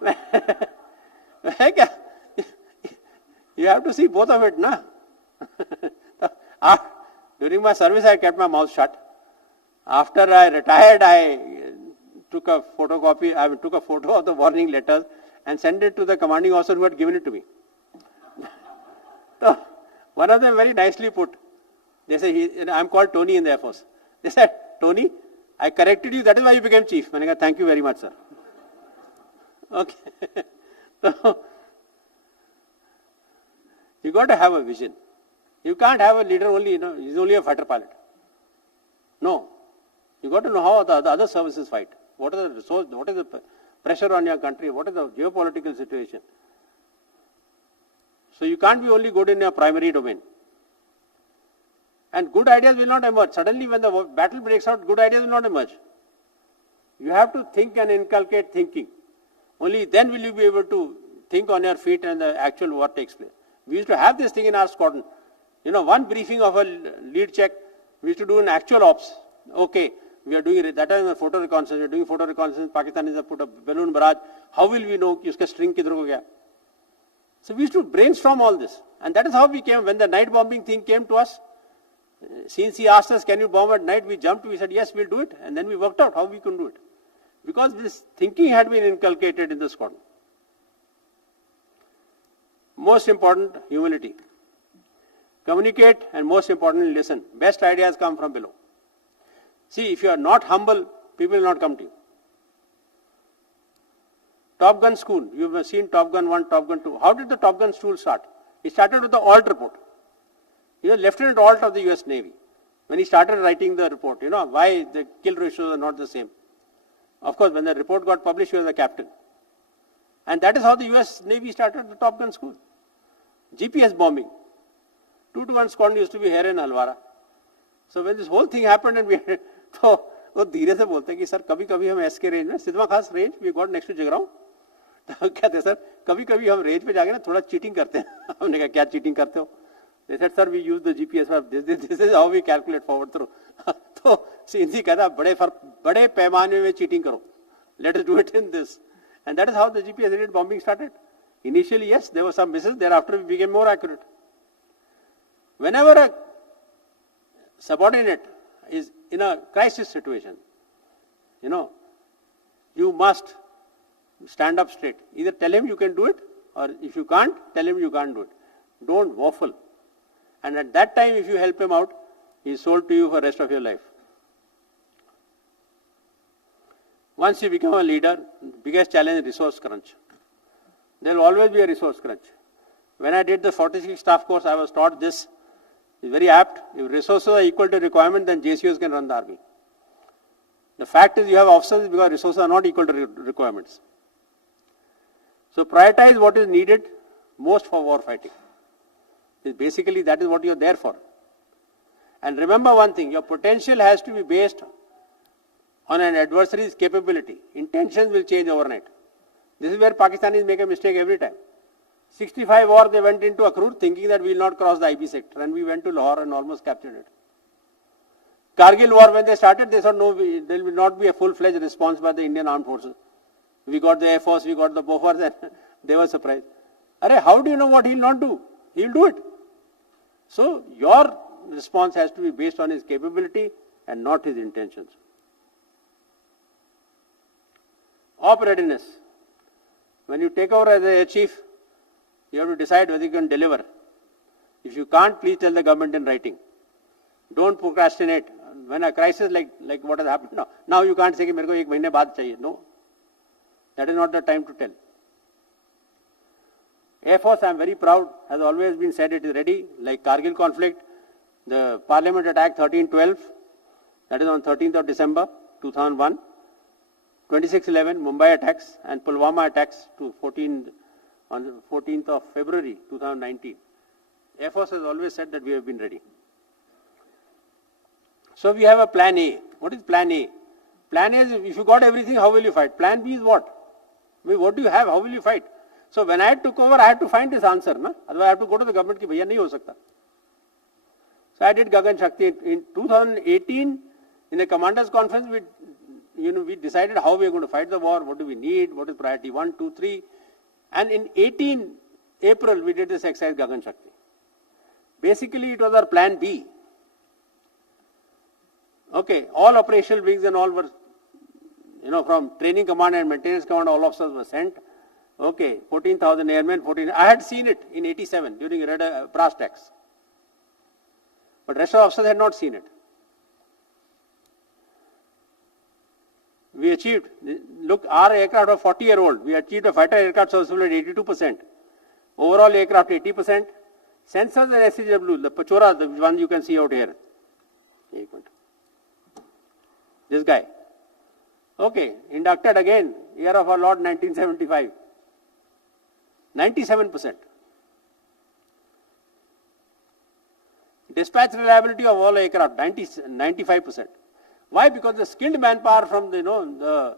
letter. मैं क्या? You have to see both of it, na? During my service, I kept my mouth shut. After I retired, I took a photocopy, I took a photo of the warning letters and sent it to the commanding officer who had given it to me. So, one of them very nicely put. They say, I'm called Tony in the Air Force. They said, Tony, I corrected you, that is why you became chief. I said, thank you very much, sir. Okay. So, you got to have a vision. You can't have a leader only, he's only a fighter pilot. No. You got to know how the other services fight. What are the resources, what is the pressure on your country, what is the geopolitical situation. So you can't be only good in your primary domain. And good ideas will not emerge. Suddenly when the battle breaks out, good ideas will not emerge. You have to think and inculcate thinking. Only then will you be able to think on your feet and the actual war takes place. We used to have this thing in our squadron. One briefing of a lead check, we used to do an actual ops. Okay, we are doing it. That time photo reconnaissance, we are doing photo reconnaissance. Pakistanis have put a balloon barrage. How will we know that uska string kidhar ko gaya? So we used to brainstorm all this. And that is how we came. When the night bombing thing came to us, since he asked us, can you bomb at night? We jumped, we said, yes, we'll do it. And then we worked out how we can do it. Because this thinking had been inculcated in the squadron. Most important, humility. Communicate and most importantly, listen. Best ideas come from below. See, if you are not humble, people will not come to you. Top Gun School, you have seen Top Gun 1, Top Gun 2. How did the Top Gun School start? It started with the Alt report. He was Lieutenant Alt of the US Navy. When he started writing the report, why the kill ratios are not the same. Of course, when the report got published, he was the captain. And that is how the US Navy started the Top Gun School. GPS bombing. 2-1 squadron used to be here in Alwara. So when this whole thing happened and we had, तो वो धीरे से बोलते हैं कि sir कभी-कभी हम S के रेंज में सिद्धमा खास range we got next to Jagraon तो कहते हैं सर कभी-कभी हम रेंज पे जाके ना थोड़ा चीटिंग करते हैं हमने कहा क्या चीटिंग करते हो they said sir we use the GPS map this is how we calculate forward through तो सिंधी कहता बड़े पैमाने में चीटिंग करो let us do it in this and that is how the GPS rated bombing started. Initially yes there were some misses, thereafter we became more accurate. Whenever a subordinate is in a crisis situation, you must stand up straight. Either tell him you can do it, or if you can't, tell him you can't do it. Don't waffle. And at that time, if you help him out, he is sold to you for the rest of your life. Once you become a leader, the biggest challenge is resource crunch. There will always be a resource crunch. When I did the 46 staff course, I was taught this. It's very apt. If resources are equal to requirement, then JCOs can run the army. The fact is you have officers because resources are not equal to requirements. So prioritize what is needed most for war fighting. Basically, that is what you are there for. And remember one thing, your potential has to be based on an adversary's capability. Intentions will change overnight. This is where Pakistanis make a mistake every time. 65 war they went into Akhrur thinking that we will not cross the IB sector and we went to Lahore and almost captured it. Kargil war when they started they thought no there will not be a full-fledged response by the Indian armed forces. We got the Air Force, we got the Bofors and they were surprised. How do you know what he will not do? He will do it. So your response has to be based on his capability and not his intentions. Op readiness. When you take over as Air Chief, you have to decide whether you can deliver. If you can't, please tell the government in writing. Don't procrastinate. When a crisis like what has happened now you can't say कि मेरे को एक महीने बाद चाहिए. No, that is not the time to tell. Air Force, I am very proud, has always been said it is ready. Like Kargil conflict, the Parliament attack 1312, that is on 13th of December 2001. 2611 Mumbai attacks and Pulwama attacks on the 14th of February 2019. Air Force has always said that we have been ready. So we have a plan A. What is plan A? Plan A is if you got everything, how will you fight? Plan B is what? What do you have? How will you fight? So when I took over, I had to find this answer. Na? Otherwise I have to go to the government ki bhaiya nahi ho sakta. So I did Gagan Shakti. In 2018, in a commanders conference, we decided how we are going to fight the war, what do we need, what is priority 1, 2, 3. And in 18 April, we did this exercise Gagan Shakti. Basically, it was our plan B. Okay, all operational wings and all were, from training command and maintenance command, all officers were sent. Okay, 14,000 airmen, I had seen it in 87 during brass tacks. But rest of the officers had not seen it. We achieved, look, our aircraft of 40-year-old, we achieved a fighter aircraft serviceability at 82%. Overall aircraft 80%. Sensors and SCW, the Pachora, the one you can see out here. This guy. Okay, inducted again, year of our Lord 1975. 97%. Dispatch reliability of all aircraft, 95%. Why? Because the skilled manpower from the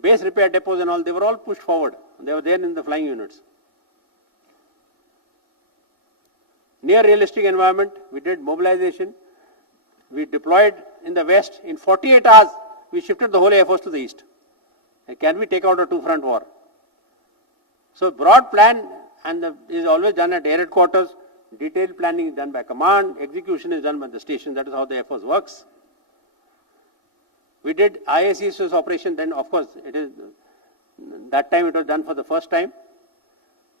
base repair depots and all, they were all pushed forward. They were there in the flying units. near realistic environment, we did mobilization. We deployed in the west. In 48 hours, we shifted the whole Air Force to the east. And can we take out a two-front war? So broad plan is always done at air headquarters. Detailed planning is done by command. Execution is done by the station. That is how the Air Force works. We did IACS operation. Then, of course, that time it was done for the first time.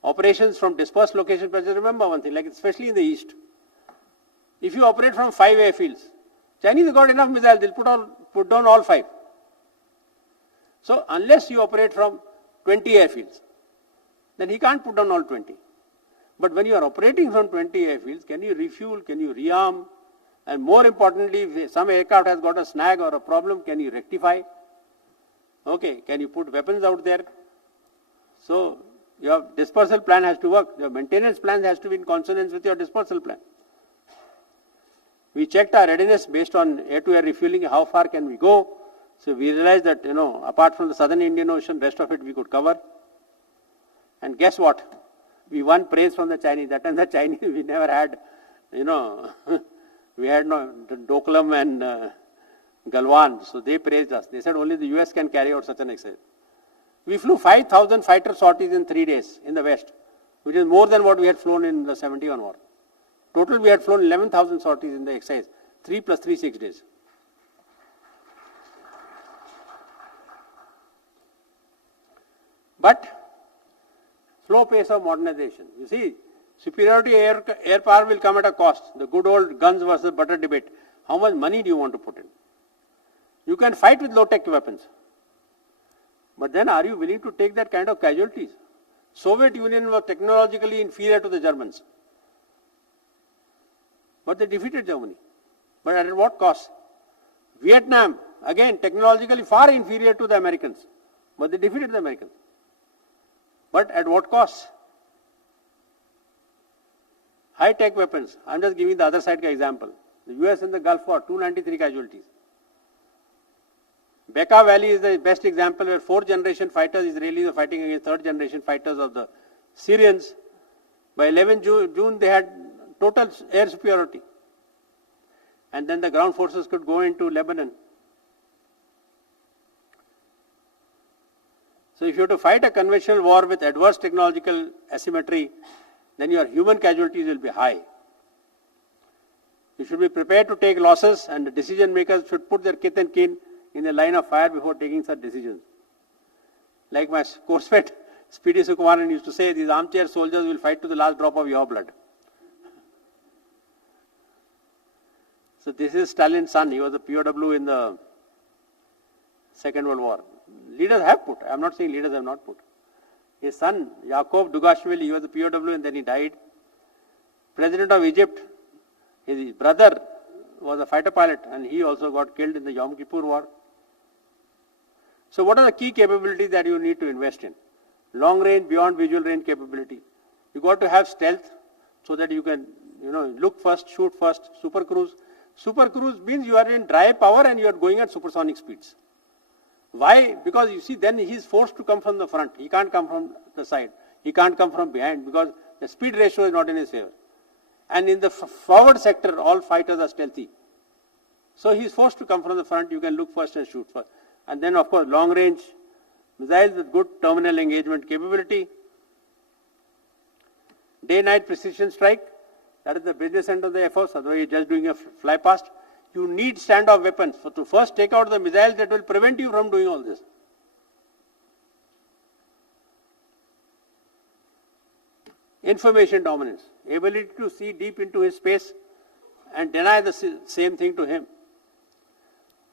Operations from dispersed locations. But remember one thing, like especially in the east, if you operate from 5 airfields, Chinese have got enough missiles. They'll put down all 5. So unless you operate from 20 airfields, then he can't put down all 20. But when you are operating from 20 airfields, can you refuel, can you rearm? And more importantly, if some aircraft has got a snag or a problem, can you rectify? Okay, can you put weapons out there? So your dispersal plan has to work. Your maintenance plan has to be in consonance with your dispersal plan. We checked our readiness based on air-to-air refueling, how far can we go. So we realized that, apart from the southern Indian Ocean, rest of it we could cover. And guess what? We won praise from the Chinese. That time the Chinese, we never had, we had no Doklam and Galwan. So they praised us. They said only the US can carry out such an exercise. We flew 5,000 fighter sorties in 3 days in the west, which is more than what we had flown in the 71 war. Total we had flown 11,000 sorties in the exercise. 3 plus 3, 6 days. But slow pace of modernization. You see, superiority air power will come at a cost. The good old guns versus butter debate. How much money do you want to put in? You can fight with low-tech weapons. But then are you willing to take that kind of casualties? Soviet Union was technologically inferior to the Germans. But they defeated Germany. But at what cost? Vietnam, again, technologically far inferior to the Americans. But they defeated the Americans. But at what cost? High-tech weapons. I'm just giving the other side example. The US in the Gulf War, 293 casualties. Bekaa Valley is the best example where 4th generation fighters, Israelis are fighting against 3rd generation fighters of the Syrians. By 11 June, they had total air superiority. And then the ground forces could go into Lebanon. So if you have to fight a conventional war with adverse technological asymmetry, then your human casualties will be high. You should be prepared to take losses, and the decision makers should put their kith and kin in the line of fire before taking such decisions. Like my coursemate Speedy Sukumaran used to say, these armchair soldiers will fight to the last drop of your blood. So this is Stalin's son. He was a POW in the Second World War. Leaders have put. I am not saying leaders have not put. His son, Yakov Dugashvili, he was a POW and then he died. President of Egypt, his brother was a fighter pilot and he also got killed in the Yom Kippur War. So what are the key capabilities that you need to invest in? Long range, beyond visual range capability. You got to have stealth so that you can, look first, shoot first. Super cruise. Super cruise means you are in dry power and you are going at supersonic speeds. Why? Because you see, then he is forced to come from the front. He can't come from the side. He can't come from behind because the speed ratio is not in his favor. And in the forward sector, all fighters are stealthy. So he is forced to come from the front. You can look first and shoot first. And then, of course, long range missiles with good terminal engagement capability. Day-night precision strike. That is the business end of the Air Force. Otherwise, you're just doing a fly past. You need standoff weapons. So to first take out the missiles that will prevent you from doing all this. Information dominance. Ability to see deep into his space and deny the same thing to him.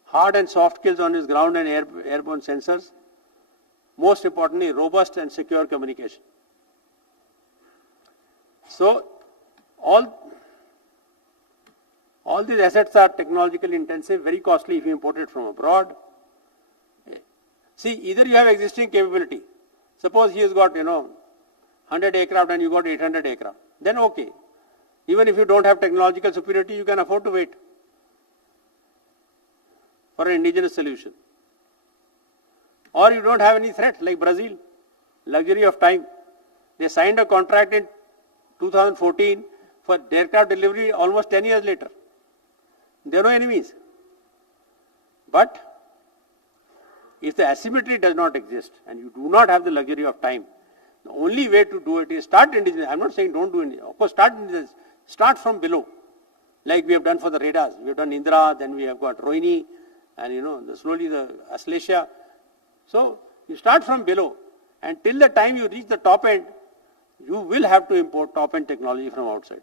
Hard and soft kills on his ground and airborne sensors. Most importantly, robust and secure communication. So, all these assets are technologically intensive, very costly if you import it from abroad. See, either you have existing capability. Suppose he has got, 100 aircraft and you got 800 aircraft. Then okay. Even if you don't have technological superiority, you can afford to wait for an indigenous solution. Or you don't have any threat like Brazil, luxury of time. They signed a contract in 2014 for aircraft delivery almost 10 years later. There are no enemies. But if the asymmetry does not exist and you do not have the luxury of time, the only way to do it is start indigenous. I'm not saying don't do it. Of course, start indigenous. Start from below. Like we have done for the radars. We have done Indra, then we have got Rohini, and slowly the Aslasia. So you start from below, and till the time you reach the top end, you will have to import top end technology from outside.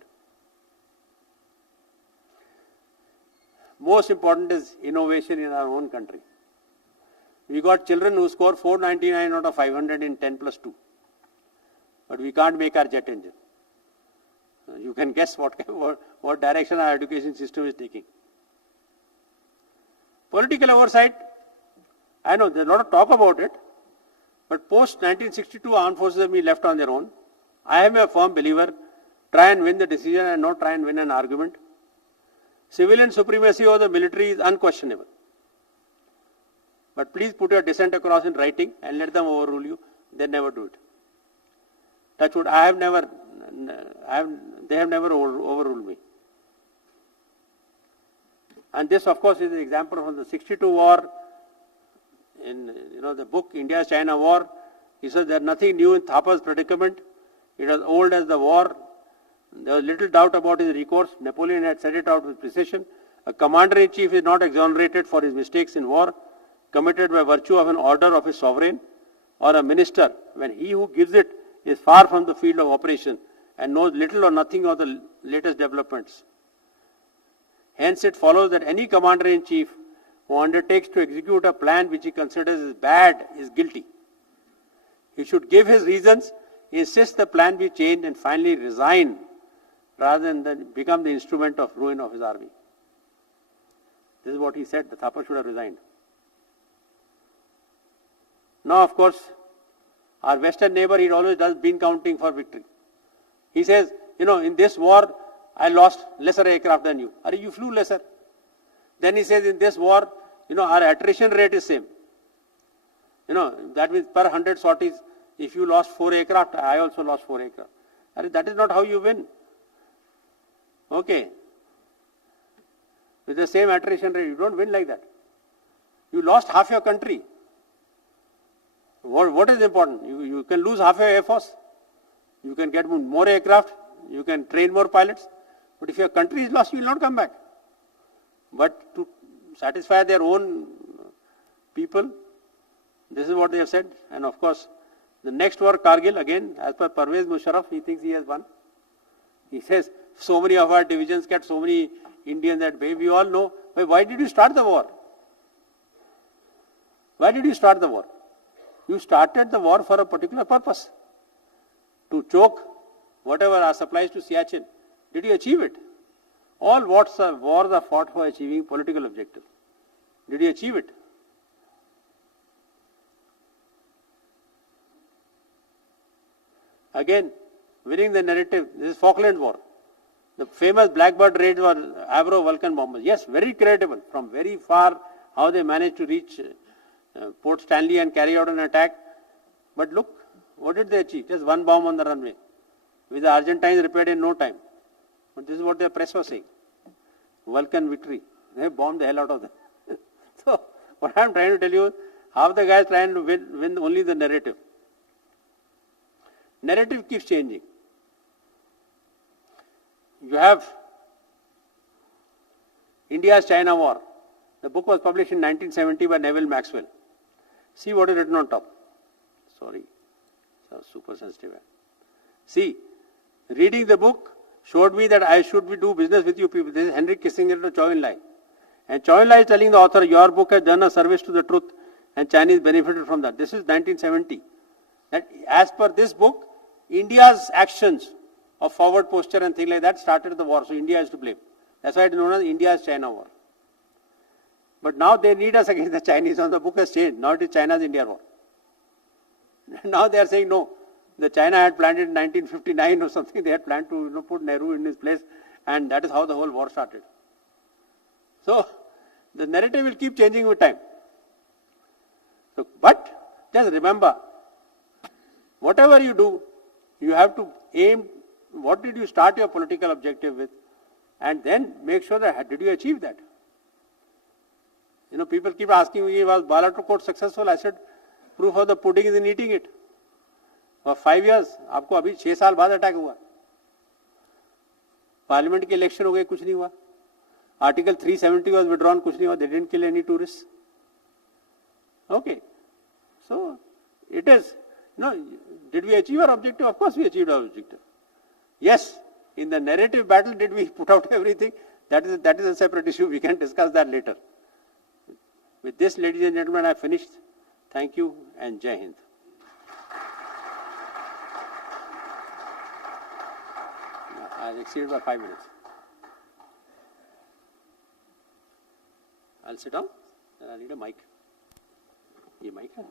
Most important is innovation in our own country. We got children who score 499 out of 500 in 10+2. But we can't make our jet engine. You can guess what direction our education system is taking. Political oversight, I know there's a lot of talk about it, but post 1962 armed forces have been left on their own. I am a firm believer, try and win the decision and not try and win an argument. Civilian supremacy over the military is unquestionable. But please put your dissent across in writing and let them overrule you. They never do it. Touch wood, they have never overruled me. And this, of course, is an example from the 62 war. In the book India-China War, he says there's nothing new in Thapa's predicament. It was old as the war. There was little doubt about his recourse. Napoleon had set it out with precision. A commander-in-chief is not exonerated for his mistakes in war, committed by virtue of an order of his sovereign, or a minister, when he who gives it is far from the field of operation and knows little or nothing of the latest developments. Hence it follows that any commander-in-chief who undertakes to execute a plan which he considers as bad is guilty. He should give his reasons, insist the plan be changed, and finally resign rather than become the instrument of ruin of his army. This is what he said, the Thapa should have resigned. Now, of course, our western neighbor, he always does bean counting for victory. He says, in this war, I lost lesser aircraft than you. Are you flew lesser? Then he says, in this war, our attrition rate is same. That means per 100 sorties, if you lost 4 aircraft, I also lost 4 aircraft. That is not how you win. Okay. With the same attrition rate, you don't win like that. You lost half your country. What is important? You can lose half your air force. You can get more aircraft. You can train more pilots. But if your country is lost, you will not come back. But to satisfy their own people, this is what they have said. And of course, the next war, Kargil, again, as per Parvez Musharraf, he thinks he has won. He says, so many of our divisions get so many Indians that way. We all know. Why did you start the war? Why did you start the war? You started the war for a particular purpose. To choke whatever our supplies to Siachen. Did you achieve it? All wars are fought for achieving political objectives. Did you achieve it? Again, winning the narrative, this is Falklands War. The famous Blackbird raids were Avro Vulcan bombers. Yes, very creditable. From very far, how they managed to reach Port Stanley and carry out an attack. But look, what did they achieve? Just one bomb on the runway, which the Argentines repaired in no time. But this is what their press was saying. Vulcan victory. They bombed the hell out of them. So, what I am trying to tell you is, half the guys trying to win only the narrative. Narrative keeps changing. You have India's China War. The book was published in 1970 by Neville Maxwell. See what is written on top. Sorry, so super sensitive. See, reading the book showed me that I should do business with you people. This is Henry Kissinger to Chou En-lai. And Chou En-lai is telling the author, your book has done a service to the truth and Chinese benefited from that. This is 1970. That as per this book, India's actions of forward posture and things like that started the war. So India is to blame. That's why it is known as India's China War. But now they need us against the Chinese. So the book has changed. Now it is China's India war. Now they are saying no. The China had planned it in 1959 or something. They had planned to put Nehru in his place, and that is how the whole war started. So the narrative will keep changing with time. So, but just remember, whatever you do, you have to aim what did you start your political objective with? And then make sure that, did you achieve that? You know, people keep asking me, was Balakot successful? I said, proof of the pudding is in eating it. For 5 years, आपको अभी 6 साल बाद attack हुआ. Parliament के election हो गए, कुछ नहीं हुआ. Article 370 was withdrawn, कुछ नहीं हुआ. They didn't kill any tourists. Okay. So, it is, did we achieve our objective? Of course we achieved our objective. Yes, in the narrative battle, did we put out everything? That is a separate issue. We can discuss that later. With this, ladies and gentlemen, I finished. Thank you and Jai Hind. I exceeded by 5 minutes. I'll sit down and I need a mic. ये mic है?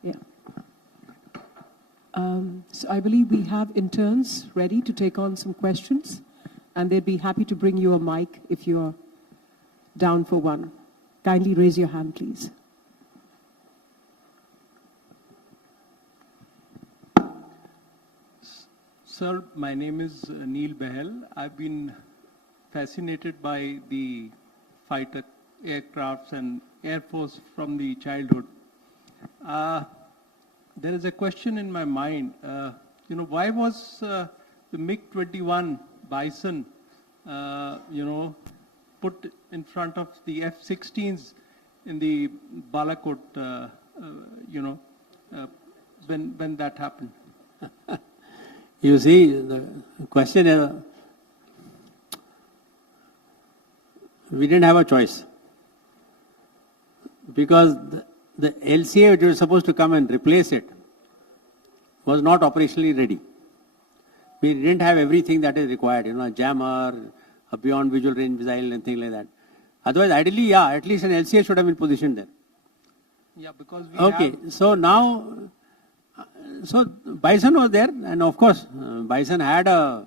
Yeah. So I believe we have interns ready to take on some questions, and they'd be happy to bring you a mic if you're down for one. Kindly raise your hand, please. Sir, my name is Neil Behel. I've been fascinated by the fighter aircrafts and Air Force from the childhood. There is a question in my mind, why was the MiG-21 Bison, put in front of the F-16s in the Balakot, when that happened? You see, the question is, we didn't have a choice. Because the LCA which was supposed to come and replace it was not operationally ready. We didn't have everything that is required, a jammer, a beyond visual range missile and things like that. Otherwise, ideally, at least an LCA should have been positioned there. Yeah, because we Okay, so now, Bison was there, and of course, Bison had a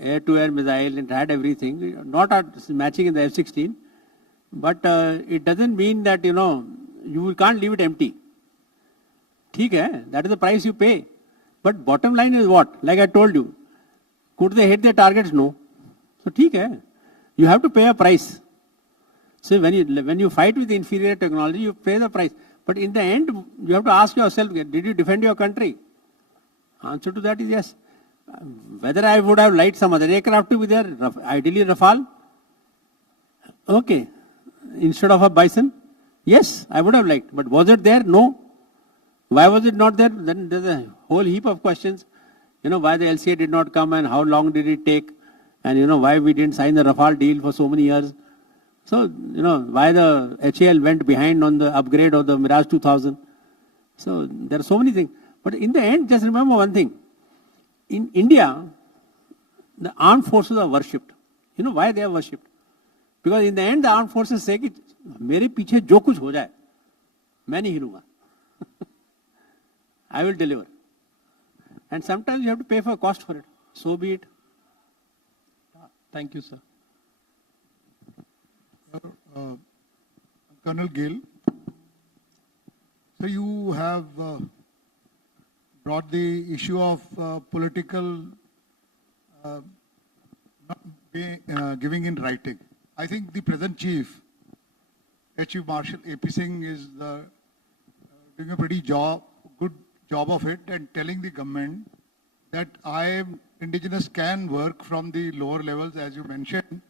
air-to-air missile, it had everything, not matching in the F-16, but it doesn't mean that, you can't leave it empty. ठीक है, that is the price you pay. But bottom line is what? Like I told you, could they hit their targets? No. So ठीक है, you have to pay a price. So when you fight with inferior technology, you pay the price. But in the end, you have to ask yourself, did you defend your country? Answer to that is yes. Whether I would have liked some other aircraft to be there, ideally Rafale, okay, instead of a Bison, yes, I would have liked. But was it there? No. Why was it not there? Then there's a whole heap of questions. Why the LCA did not come and how long did it take? And why we didn't sign the Rafale deal for so many years. So, why the HAL went behind on the upgrade of the Mirage 2000. So, there are so many things. But in the end, just remember one thing. In India, the armed forces are worshipped. You know why they are worshipped? Because in the end, the armed forces say कि मेरे पीछे जो कुछ हो जाए, मैं नहीं हिलूंगा. I will deliver. And sometimes you have to pay for cost for it. So be it. Thank you, sir. Colonel Gill, so you have brought the issue of political not giving in writing. I think the present chief, Air Chief Marshal AP Singh, is doing a pretty good job of it and telling the government that indigenous can work from the lower levels, as you mentioned,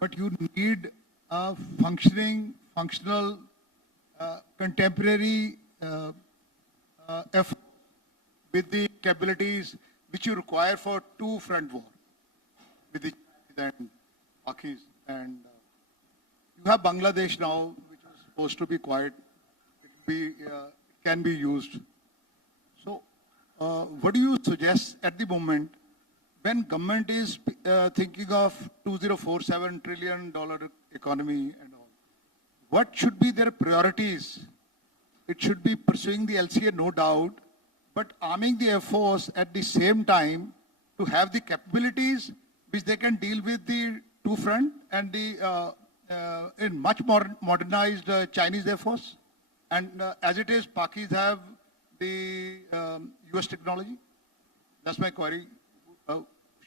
but you need a functional, contemporary effort with the capabilities which you require for two front war with the Chinese and Pakis, and you have Bangladesh now, which is supposed to be quiet. Can be used. So, what do you suggest at the moment when government is thinking of $2047 trillion economy and all? What should be their priorities? It should be pursuing the LCA, no doubt, but arming the Air Force at the same time to have the capabilities which they can deal with the two front and the in much more modernized Chinese Air Force. And as it is, Pakis have the US technology. That's my query.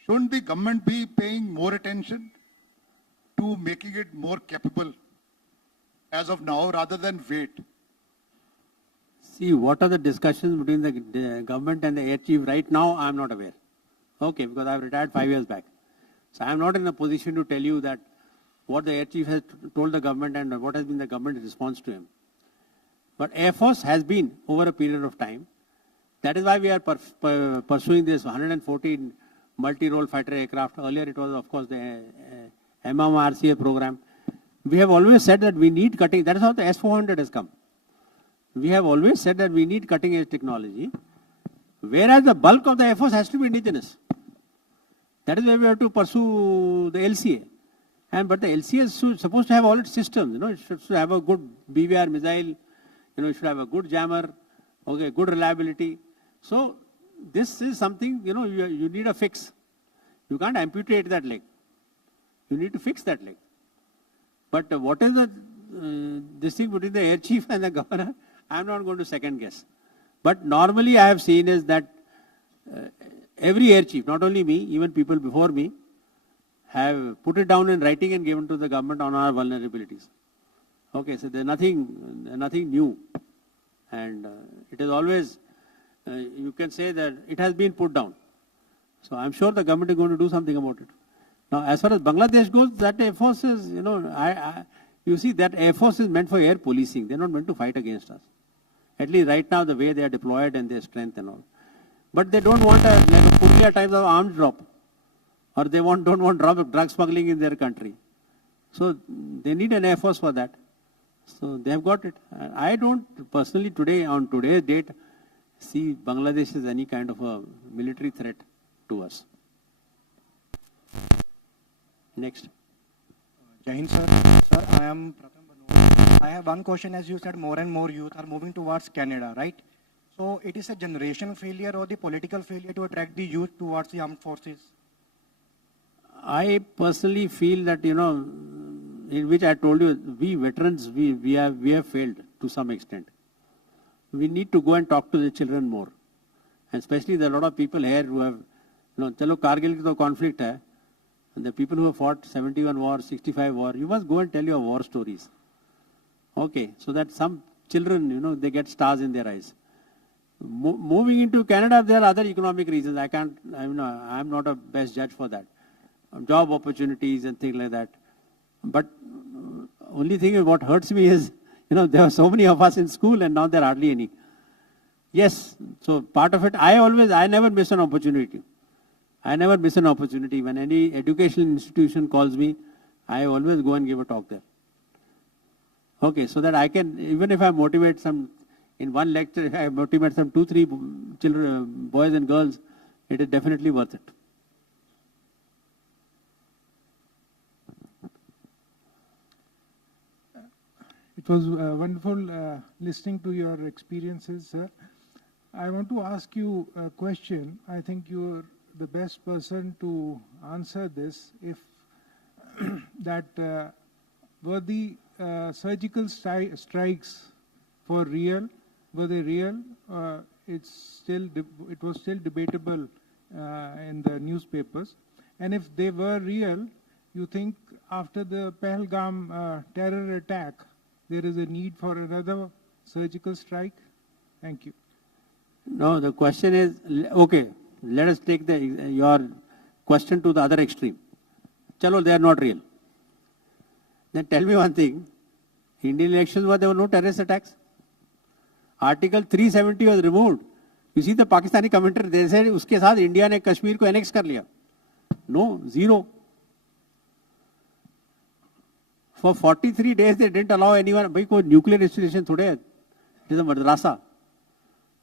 Shouldn't the government be paying more attention to making it more capable as of now rather than wait? See, what are the discussions between the government and the Air Chief right now, I am not aware. Okay, because I have retired 5 years back. So I am not in a position to tell you that what the Air Chief has told the government and what has been the government's response to him. But Air Force has been over a period of time. That is why we are pursuing this 114 multi-role fighter aircraft. Earlier it was, of course, the MMRCA program. We have always said that we need cutting. That is how the S-400 has come. We have always said that we need cutting-edge technology, whereas the bulk of the Air Force has to be indigenous. That is why we have to pursue the LCA. But the LCA is supposed to have all its systems. You know, it should have a good BVR missile. You know, it should have a good jammer, okay, good reliability. So this is something, you know, you need a fix. You can't amputate that leg. You need to fix that leg. But what is the this thing between the Air Chief and the Governor? I'm not going to second guess. But normally I have seen is that every Air Chief, not only me, even people before me, have put it down in writing and given to the government on our vulnerabilities. Okay, so there's nothing new. And it is always, you can say that it has been put down. So I'm sure the government is going to do something about it. Now, as far as Bangladesh goes, that Air Force is, you know, you see that Air Force is meant for air policing. They're not meant to fight against us. At least right now, the way they are deployed and their strength and all. But they don't want like a Purulia type of arms drop. Or they don't want drug smuggling in their country. So they need an Air Force for that. So they have got it. I don't personally today, on today's date, see Bangladesh as any kind of a military threat to us. Next. Jai Hind, sir. Sir, I am Pratham Banoa. I have one question. As you said, more and more youth are moving towards Canada, right? So it is a generation failure or the political failure to attract the youth towards the armed forces? I personally feel that, you know, in which I told you, we veterans, we have failed to some extent. We need to go and talk to the children more. And especially there are a lot of people here who have, you know, chalo Kargil ki to conflict hai, and the people who have fought 71 war, 65 war, you must go and tell your war stories. Okay, so that some children, you know, they get stars in their eyes. Moving into Canada, there are other economic reasons. I'm not a best judge for that. Job opportunities and things like that. But only thing is what hurts me is, you know, there were so many of us in school and now there are hardly any. Yes, so part of it, I never miss an opportunity. I never miss an opportunity. When any educational institution calls me, I always go and give a talk there. Okay, so that I can, even if I motivate some, in one lecture, if I motivate some 2-3 children, boys and girls, it is definitely worth it. It was wonderful listening to your experiences, sir. I want to ask you a question. I think you're the best person to answer this. If that were the surgical strikes for real? Were they real? It was still debatable in the newspapers. And if they were real, you think after the Pahalgam terror attack, there is a need for another surgical strike? Thank you. No, the question is, okay, let us take your question to the other extreme. Chalo, they are not real. Then tell me one thing, Indian elections there were no terrorist attacks. Article 370 was removed. You see the Pakistani commentary, they said उसके साथ India ने कश्मीर को annex कर लिया. No, zero. For 43 days they didn't allow anyone. भाई कोई nuclear installation थोड़े है. It is a madrasa.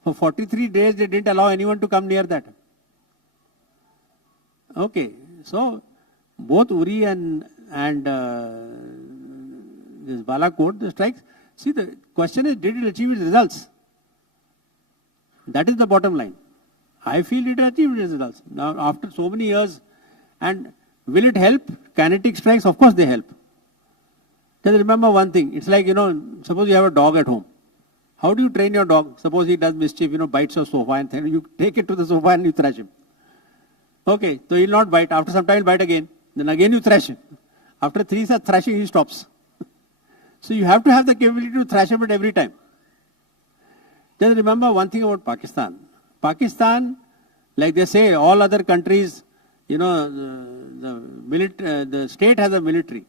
For 43 days they didn't allow anyone to come near that. Okay, so both Uri and this Balakot, the strikes. See, the question is, did it achieve its results? That is the bottom line. I feel it achieved its results. Now, after so many years, and will it help? Kinetic strikes, of course they help. Just remember one thing. It's like, suppose you have a dog at home. How do you train your dog? Suppose he does mischief, bites your sofa, and then you take it to the sofa and you thrash him. Okay, so he'll not bite. After some time, he'll bite again. Then again you thrash him. After 3 thrashing, he stops. So you have to have the capability to thrash him at every time. Just remember one thing about Pakistan. Pakistan, like they say, all other countries, the state has a military.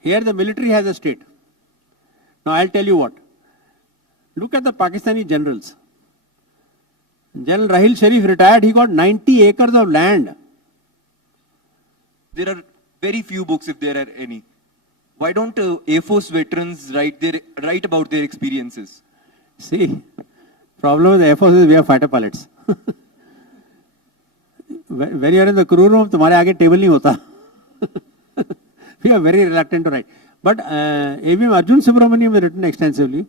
Here the military has a state. Now I'll tell you what. Look at the Pakistani generals. General Rahil Sharif retired, he got 90 acres of land. There are very few books, if there are any. Why don't Air Force veterans write about their experiences? See, problem with the Air Force is we are fighter pilots. When you are in the crew room, तुम्हारे आगे table नहीं होता. We are very reluctant to write. But A.V.M. Arjun Subramaniam has written extensively.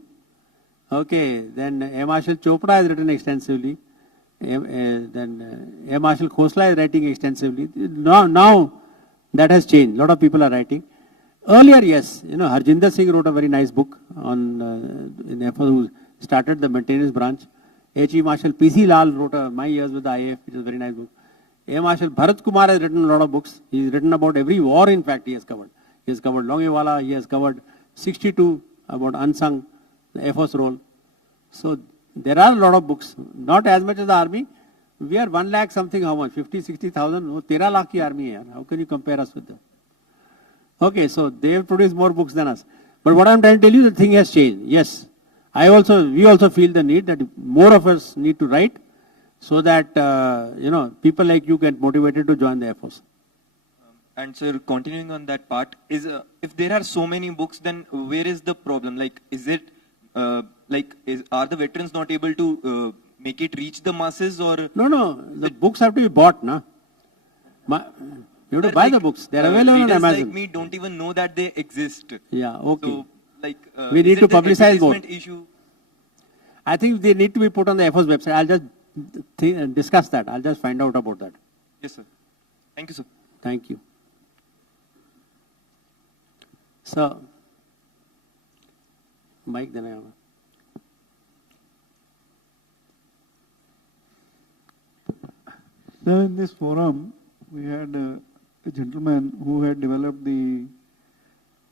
Okay, then Air Marshal Chopra has written extensively. Then Air Marshal Khosla is writing extensively. Now that has changed. A lot of people are writing. Earlier, yes, Harjinder Singh wrote a very nice book on in Air Force, who started the maintenance branch. Air Chief Marshal P.C. Lal wrote My Years with the IAF, which is a very nice book. Air Marshal Bharat Kumar has written a lot of books. He's written about every war, in fact, he has covered. He has covered Longewala, he has covered 62 about unsung, the Air Force role. So there are a lot of books, not as much as the army. We are 1 lakh something, how much? 50, 60,000. 13 lakh ki army hai. How can you compare us with them? Okay, so they have produced more books than us. But what I'm trying to tell you, the thing has changed. Yes, we also feel the need that more of us need to write, so that, people like you get motivated to join the Air Force. And sir, continuing on that part, if there are so many books, then where is the problem? Like, are the veterans not able to make it reach the masses, or? No, the books have to be bought, na? You have to buy the books. They are available on Amazon. Like me don't even know that they exist. Yeah, okay. So, we need to publicize more. Issue? I think they need to be put on the Air Force website. I'll just discuss that. I'll just find out about that. Yes, sir. Thank you, sir. Thank you. So, Mike, then So in this forum, we had a gentleman who had developed the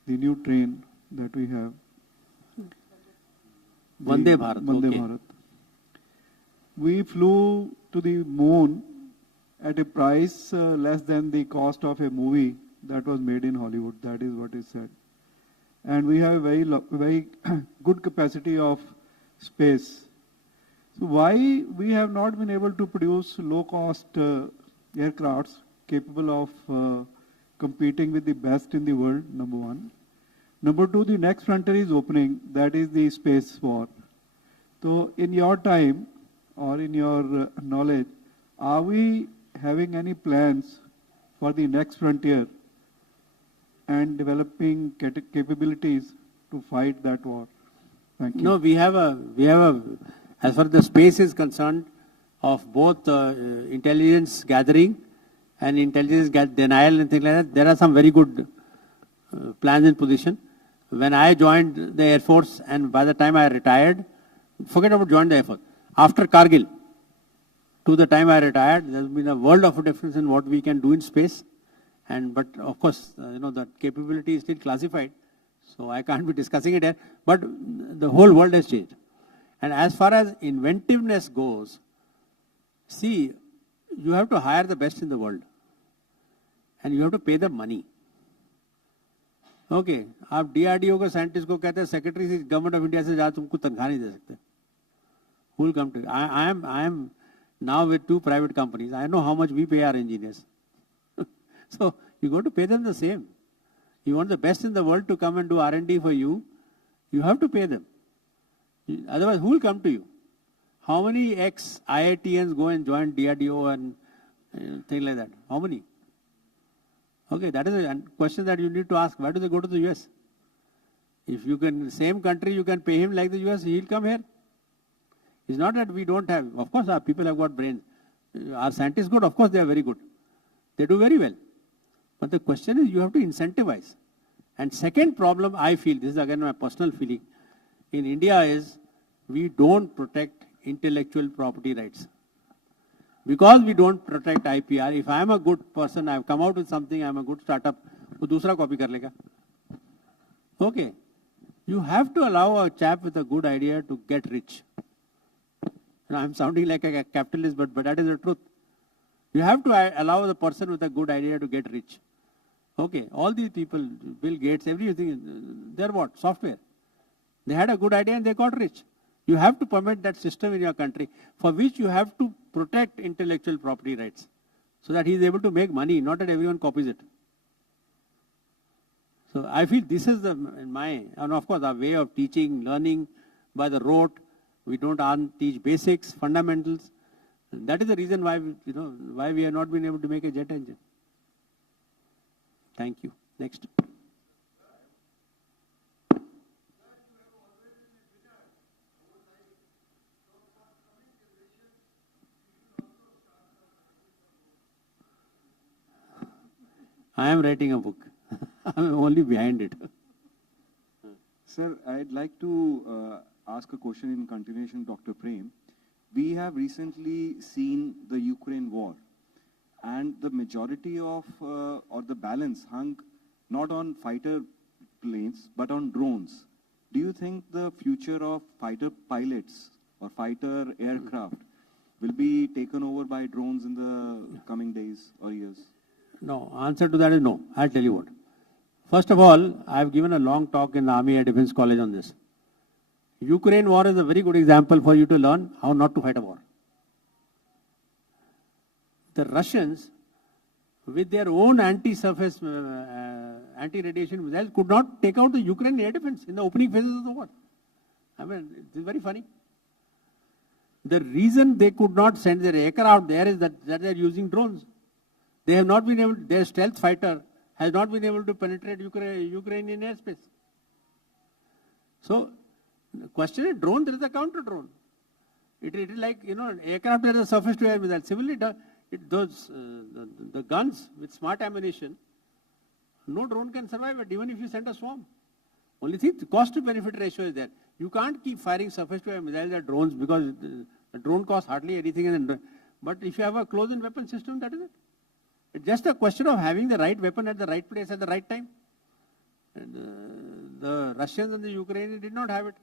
new train that we have. Vande Bharat. Vande Bharat. We flew to the moon at a price less than the cost of a movie that was made in Hollywood. That is what is said. And we have a very good capacity of space. So why we have not been able to produce low-cost aircrafts capable of competing with the best in the world, number one. Number two, the next frontier is opening, that is the space war. So in your time or in your knowledge, are we having any plans for the next frontier and developing capabilities to fight that war? Thank you. No, we have a, as far as the space is concerned, of both intelligence gathering and intelligence denial and things like that, there are some very good plans in position. When I joined the Air Force, and by the time I retired, forget about joining the Air Force, after Kargil, to the time I retired, there's been a world of a difference in what we can do in space. But of course, the capability is still classified, so I can't be discussing it here. But the whole world has changed. And as far as inventiveness goes, see, you have to hire the best in the world. And you have to pay them money. Okay, आप DRDO के scientist को कहते हैं secretary से government of India से ज़्यादा तुमको तनख्वाह नहीं दे सकते. Who will come to you? I am now with 2 private companies. I know how much we pay our engineers. So you're going to pay them the same. You want the best in the world to come and do R&D for you, you have to pay them. Otherwise, who will come to you? How many ex-IITians go and join DRDO and things like that? How many? Okay, that is a question that you need to ask. Why do they go to the US? If you can, same country, you can pay him like the US, he'll come here. It's not that we don't have, of course our people have got brains. Our scientists good, of course they are very good. They do very well. But the question is you have to incentivize. And second problem I feel, this is again my personal feeling, in India is we don't protect intellectual property rights. Because we don't protect IPR, if I am a good person, I have come out with something, I am a good startup, wo dusra copy kar lega. Okay. You have to allow a chap with a good idea to get rich. I am sounding like a capitalist, but that is the truth. You have to allow the person with a good idea to get rich. Okay, all these people, Bill Gates, everything, they're what? Software. They had a good idea and they got rich. You have to permit that system in your country, for which you have to protect intellectual property rights, so that he is able to make money, not that everyone copies it. So I feel this is and of course our way of teaching, learning by the rote. We don't teach basics, fundamentals. And that is the reason why, why we have not been able to make a jet engine. Thank you. Next. I am writing a book. I am only behind it. Sir, I'd like to ask a question in continuation, Dr. Prem. We have recently seen the Ukraine war, and the majority of, or the balance hung not on fighter planes, but on drones. Do you think the future of fighter pilots or fighter aircraft will be taken over by drones in the coming days or years? No, answer to that is no. I'll tell you what. First of all, I've given a long talk in the Army Air Defense College on this. Ukraine war is a very good example for you to learn how not to fight a war. The Russians, with their own anti-surface, anti-radiation missiles, could not take out the Ukraine air defense in the opening phases of the war. I mean, this is very funny. The reason they could not send their aircraft there is that they are using drones. They have not been able, their stealth fighter has not been able to penetrate Ukrainian airspace. So, the question is drone, there is a counter drone. It is like, aircraft has a surface to air missile. Similarly, the guns with smart ammunition, no drone can survive it, even if you send a swarm. Only thing, the cost to benefit ratio is there. You can't keep firing surface to air missiles at drones because the drone costs hardly anything. But if you have a close-in weapon system, that is it. It's just a question of having the right weapon at the right place at the right time. And, the Russians and the Ukrainians did not have it.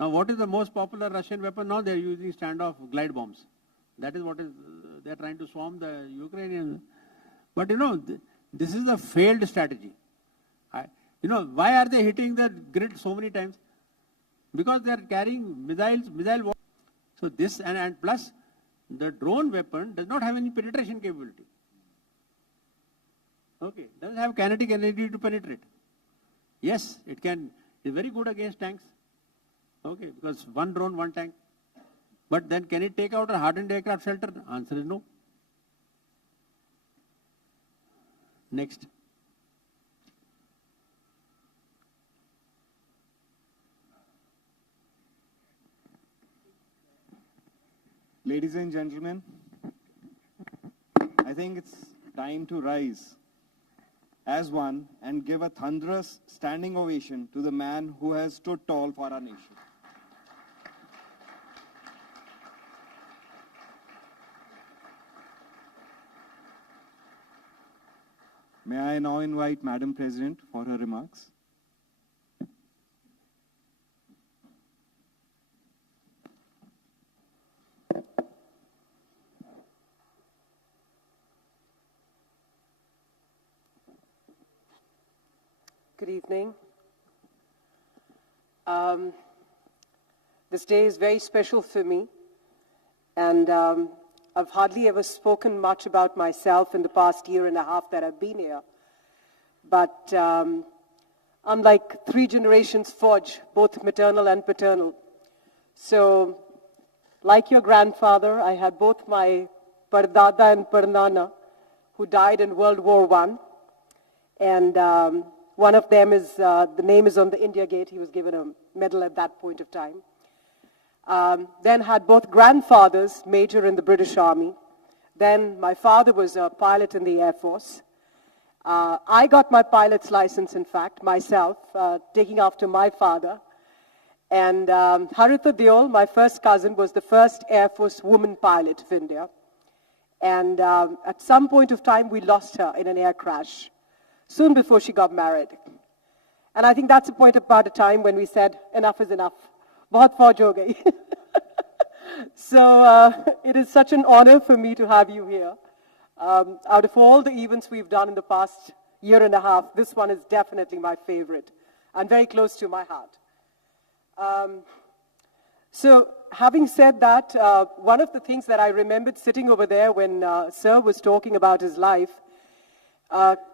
Now, what is the most popular Russian weapon now? They are using standoff glide bombs. That is what is, they are trying to swarm the Ukrainians. But this is a failed strategy. Why are they hitting the grid so many times? Because they are carrying missile. So this, and plus, the drone weapon does not have any penetration capability. Okay, doesn't have kinetic energy to penetrate. Yes, it can, it's very good against tanks. Okay, because one drone, one tank. But then can it take out a hardened aircraft shelter? The answer is no. Next. Ladies and gentlemen, I think it's time to rise as one and give a thunderous standing ovation to the man who has stood tall for our nation. May I now invite Madam President for her remarks. Good evening. This day is very special for me And I've hardly ever spoken much about myself in the past year and a half that I've been here. But I'm like 3 generations forged, both maternal and paternal. So, like your grandfather, I had both my Pardada and Parnana, who died in World War I. And one of them is, the name is on the India Gate. He was given a medal at that point of time. Then had both grandfathers, major in the British Army. Then my father was a pilot in the Air Force. I got my pilot's license, in fact, myself, taking after my father. And Harita Deol, my first cousin, was the first Air Force woman pilot of India. And at some point of time, we lost her in an air crash, soon before she got married. And I think that's a point about a time when we said, enough is enough. Bahut fauj ho gayi. So it is such an honor for me to have you here. Out of all the events we've done in the past year and a half, this one is definitely my favorite and very close to my heart. So having said that, one of the things that I remembered sitting over there when Sir was talking about his life,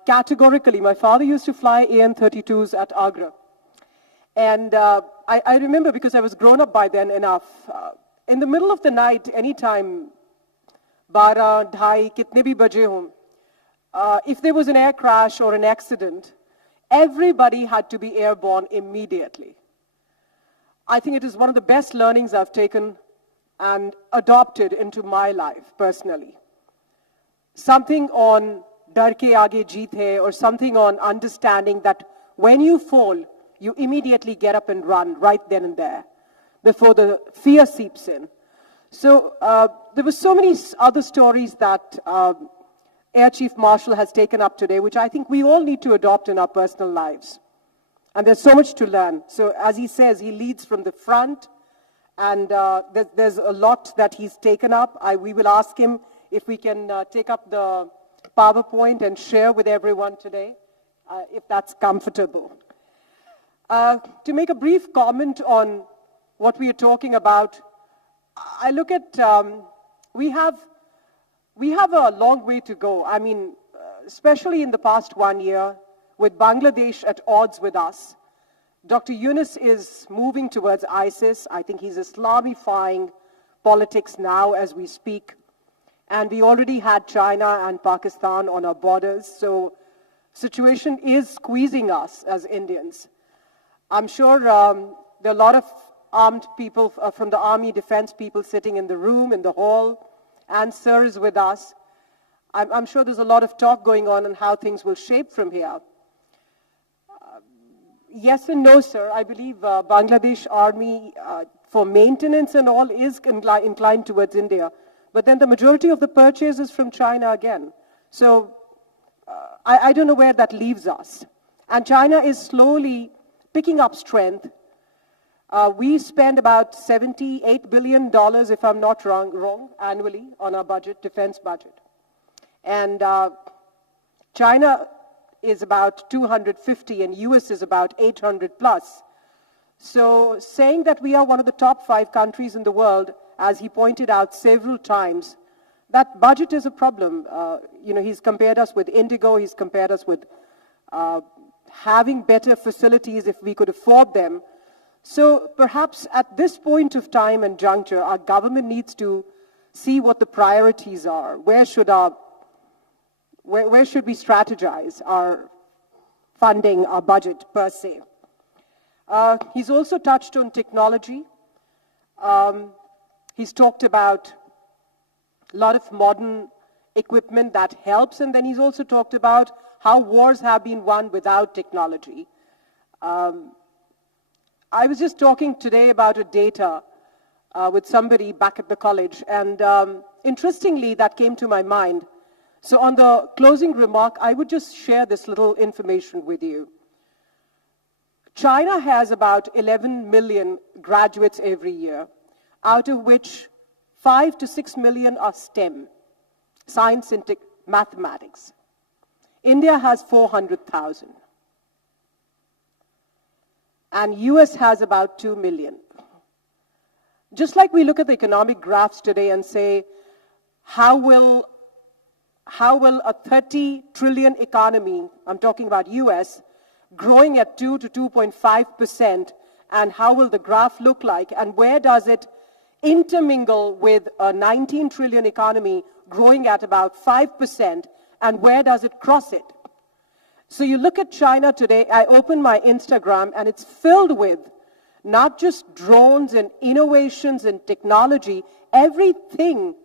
categorically, my father used to fly AN-32s at Agra. And I remember, because I was grown up by then enough, in the middle of the night, anytime, 12, 2:30, kitne bhi baje hon, if there was an air crash or an accident, everybody had to be airborne immediately. I think it is one of the best learnings I've taken and adopted into my life personally. Something on dar ke aage jeet hai, or something on understanding that when you fall, you immediately get up and run right then and there before the fear seeps in. So there were so many other stories that Air Chief Marshal has taken up today, which I think we all need to adopt in our personal lives. And there's so much to learn. So as he says, he leads from the front, and there's a lot that he's taken up. We will ask him if we can take up the PowerPoint and share with everyone today, if that's comfortable. To make a brief comment on what we are talking about, I look at, we have a long way to go. I mean, especially in the past 1 year, with Bangladesh at odds with us. Dr. Yunus is moving towards ISIS. I think he's Islamifying politics now as we speak. And we already had China and Pakistan on our borders. So situation is squeezing us as Indians. I'm sure there are a lot of armed people from the army defense people sitting in the room, in the hall, and Sir is with us. I'm sure there's a lot of talk going on how things will shape from here. Yes and no, sir. I believe Bangladesh Army, for maintenance and all, is inclined towards India. But then the majority of the purchase is from China again. So I don't know where that leaves us. And China is slowly picking up strength. We spend about $78 billion, if I'm not wrong, annually on our budget, defense budget. And China is about 250 and US is about 800 plus. So saying that we are one of the top 5 countries in the world, as he pointed out several times, that budget is a problem. He's compared us with Indigo, he's compared us with having better facilities if we could afford them. So perhaps at this point of time and juncture, our government needs to see what the priorities are. Where should we strategize our funding, our budget per se? He's also touched on technology. He's talked about a lot of modern equipment that helps, and then he's also talked about how wars have been won without technology. I was just talking today about a data with somebody back at the college, and interestingly, that came to my mind. So on the closing remark, I would just share this little information with you. China has about 11 million graduates every year, out of which 5 to 6 million are STEM, science and mathematics. India has 400,000. And US has about 2 million. Just like we look at the economic graphs today and say, how will a 30 trillion economy, I'm talking about US, growing at 2 to 2.5%, and how will the graph look like, and where does it intermingle with a 19 trillion economy growing at about 5%, and where does it cross it? So you look at China today, I open my Instagram and it's filled with not just drones and innovations and technology, everything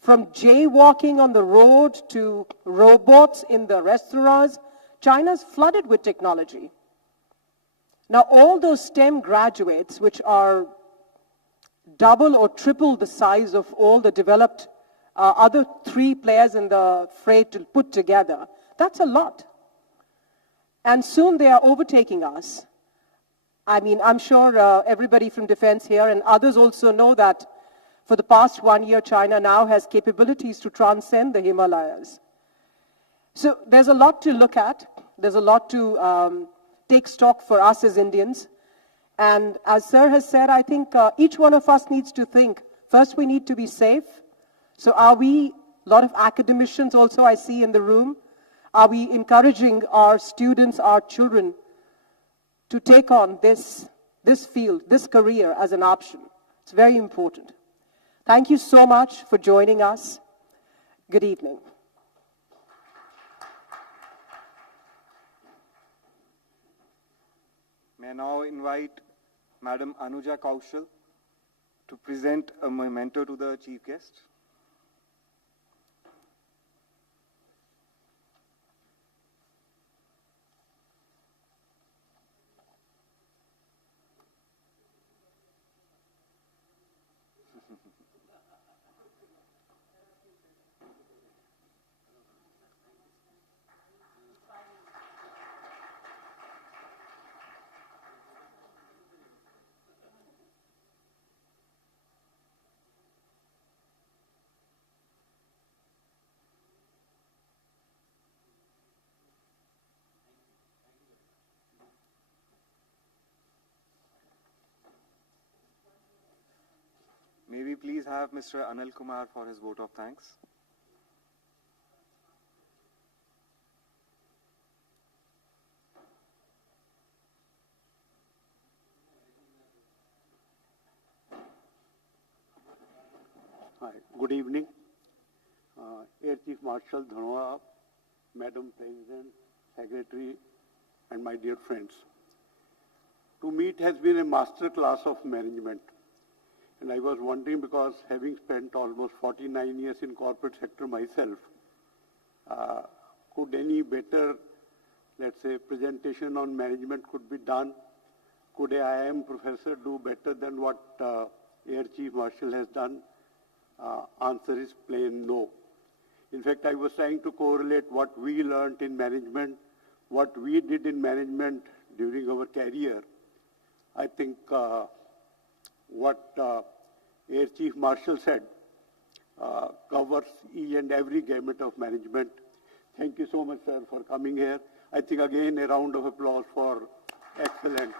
from jaywalking on the road to robots in the restaurants. China's flooded with technology. Now all those STEM graduates, which are double or triple the size of all the developed other 3 players in the fray to put together, that's a lot. And soon they are overtaking us. I mean, I'm sure everybody from defense here and others also know that for the past 1 year, China now has capabilities to transcend the Himalayas. So there's a lot to look at. There's a lot to take stock for us as Indians. And as Sir has said, I think each one of us needs to think. First, we need to be safe. So are we, a lot of academicians also I see in the room, are we encouraging our students, our children, to take on this field, this career as an option? It's very important. Thank you so much for joining us. Good evening. May I now invite Madam Anuja Kaushal to present a memento to the chief guest. May we please have Mr. Anil Kumar for his vote of thanks. Hi, good evening. Air Chief Marshal Dhanoa, Madam President, Secretary, and my dear friends. To me, it has been a master class of management. And I was wondering, because having spent almost 49 years in corporate sector myself, could any better, let's say, presentation on management could be done? Could a IIM professor do better than what Air Chief Marshal has done? Answer is plain no. In fact, I was trying to correlate what we learned in management, what we did in management during our career. I think what Air Chief Marshal said covers each and every gamut of management. Thank you so much, sir, for coming here. I think, again, a round of applause for excellent.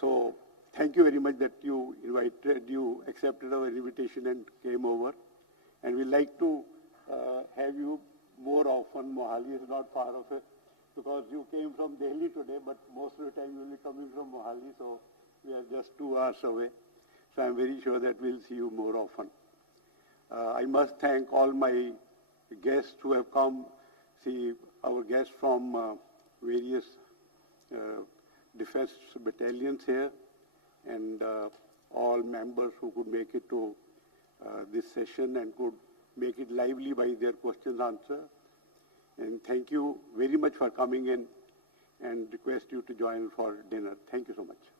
So thank you very much that you accepted our invitation and came over. And we'd like to have you more often. Mohali is not far of it, because you came from Delhi today, but most of the time you'll be coming from Mohali, so we are just 2 hours away. So I'm very sure that we'll see you more often. I must thank all my guests who have come. See, our guests from various defense battalions here, and all members who could make it to this session and could make it lively by their questions and answers. And thank you very much for coming in, and request you to join for dinner. Thank you so much.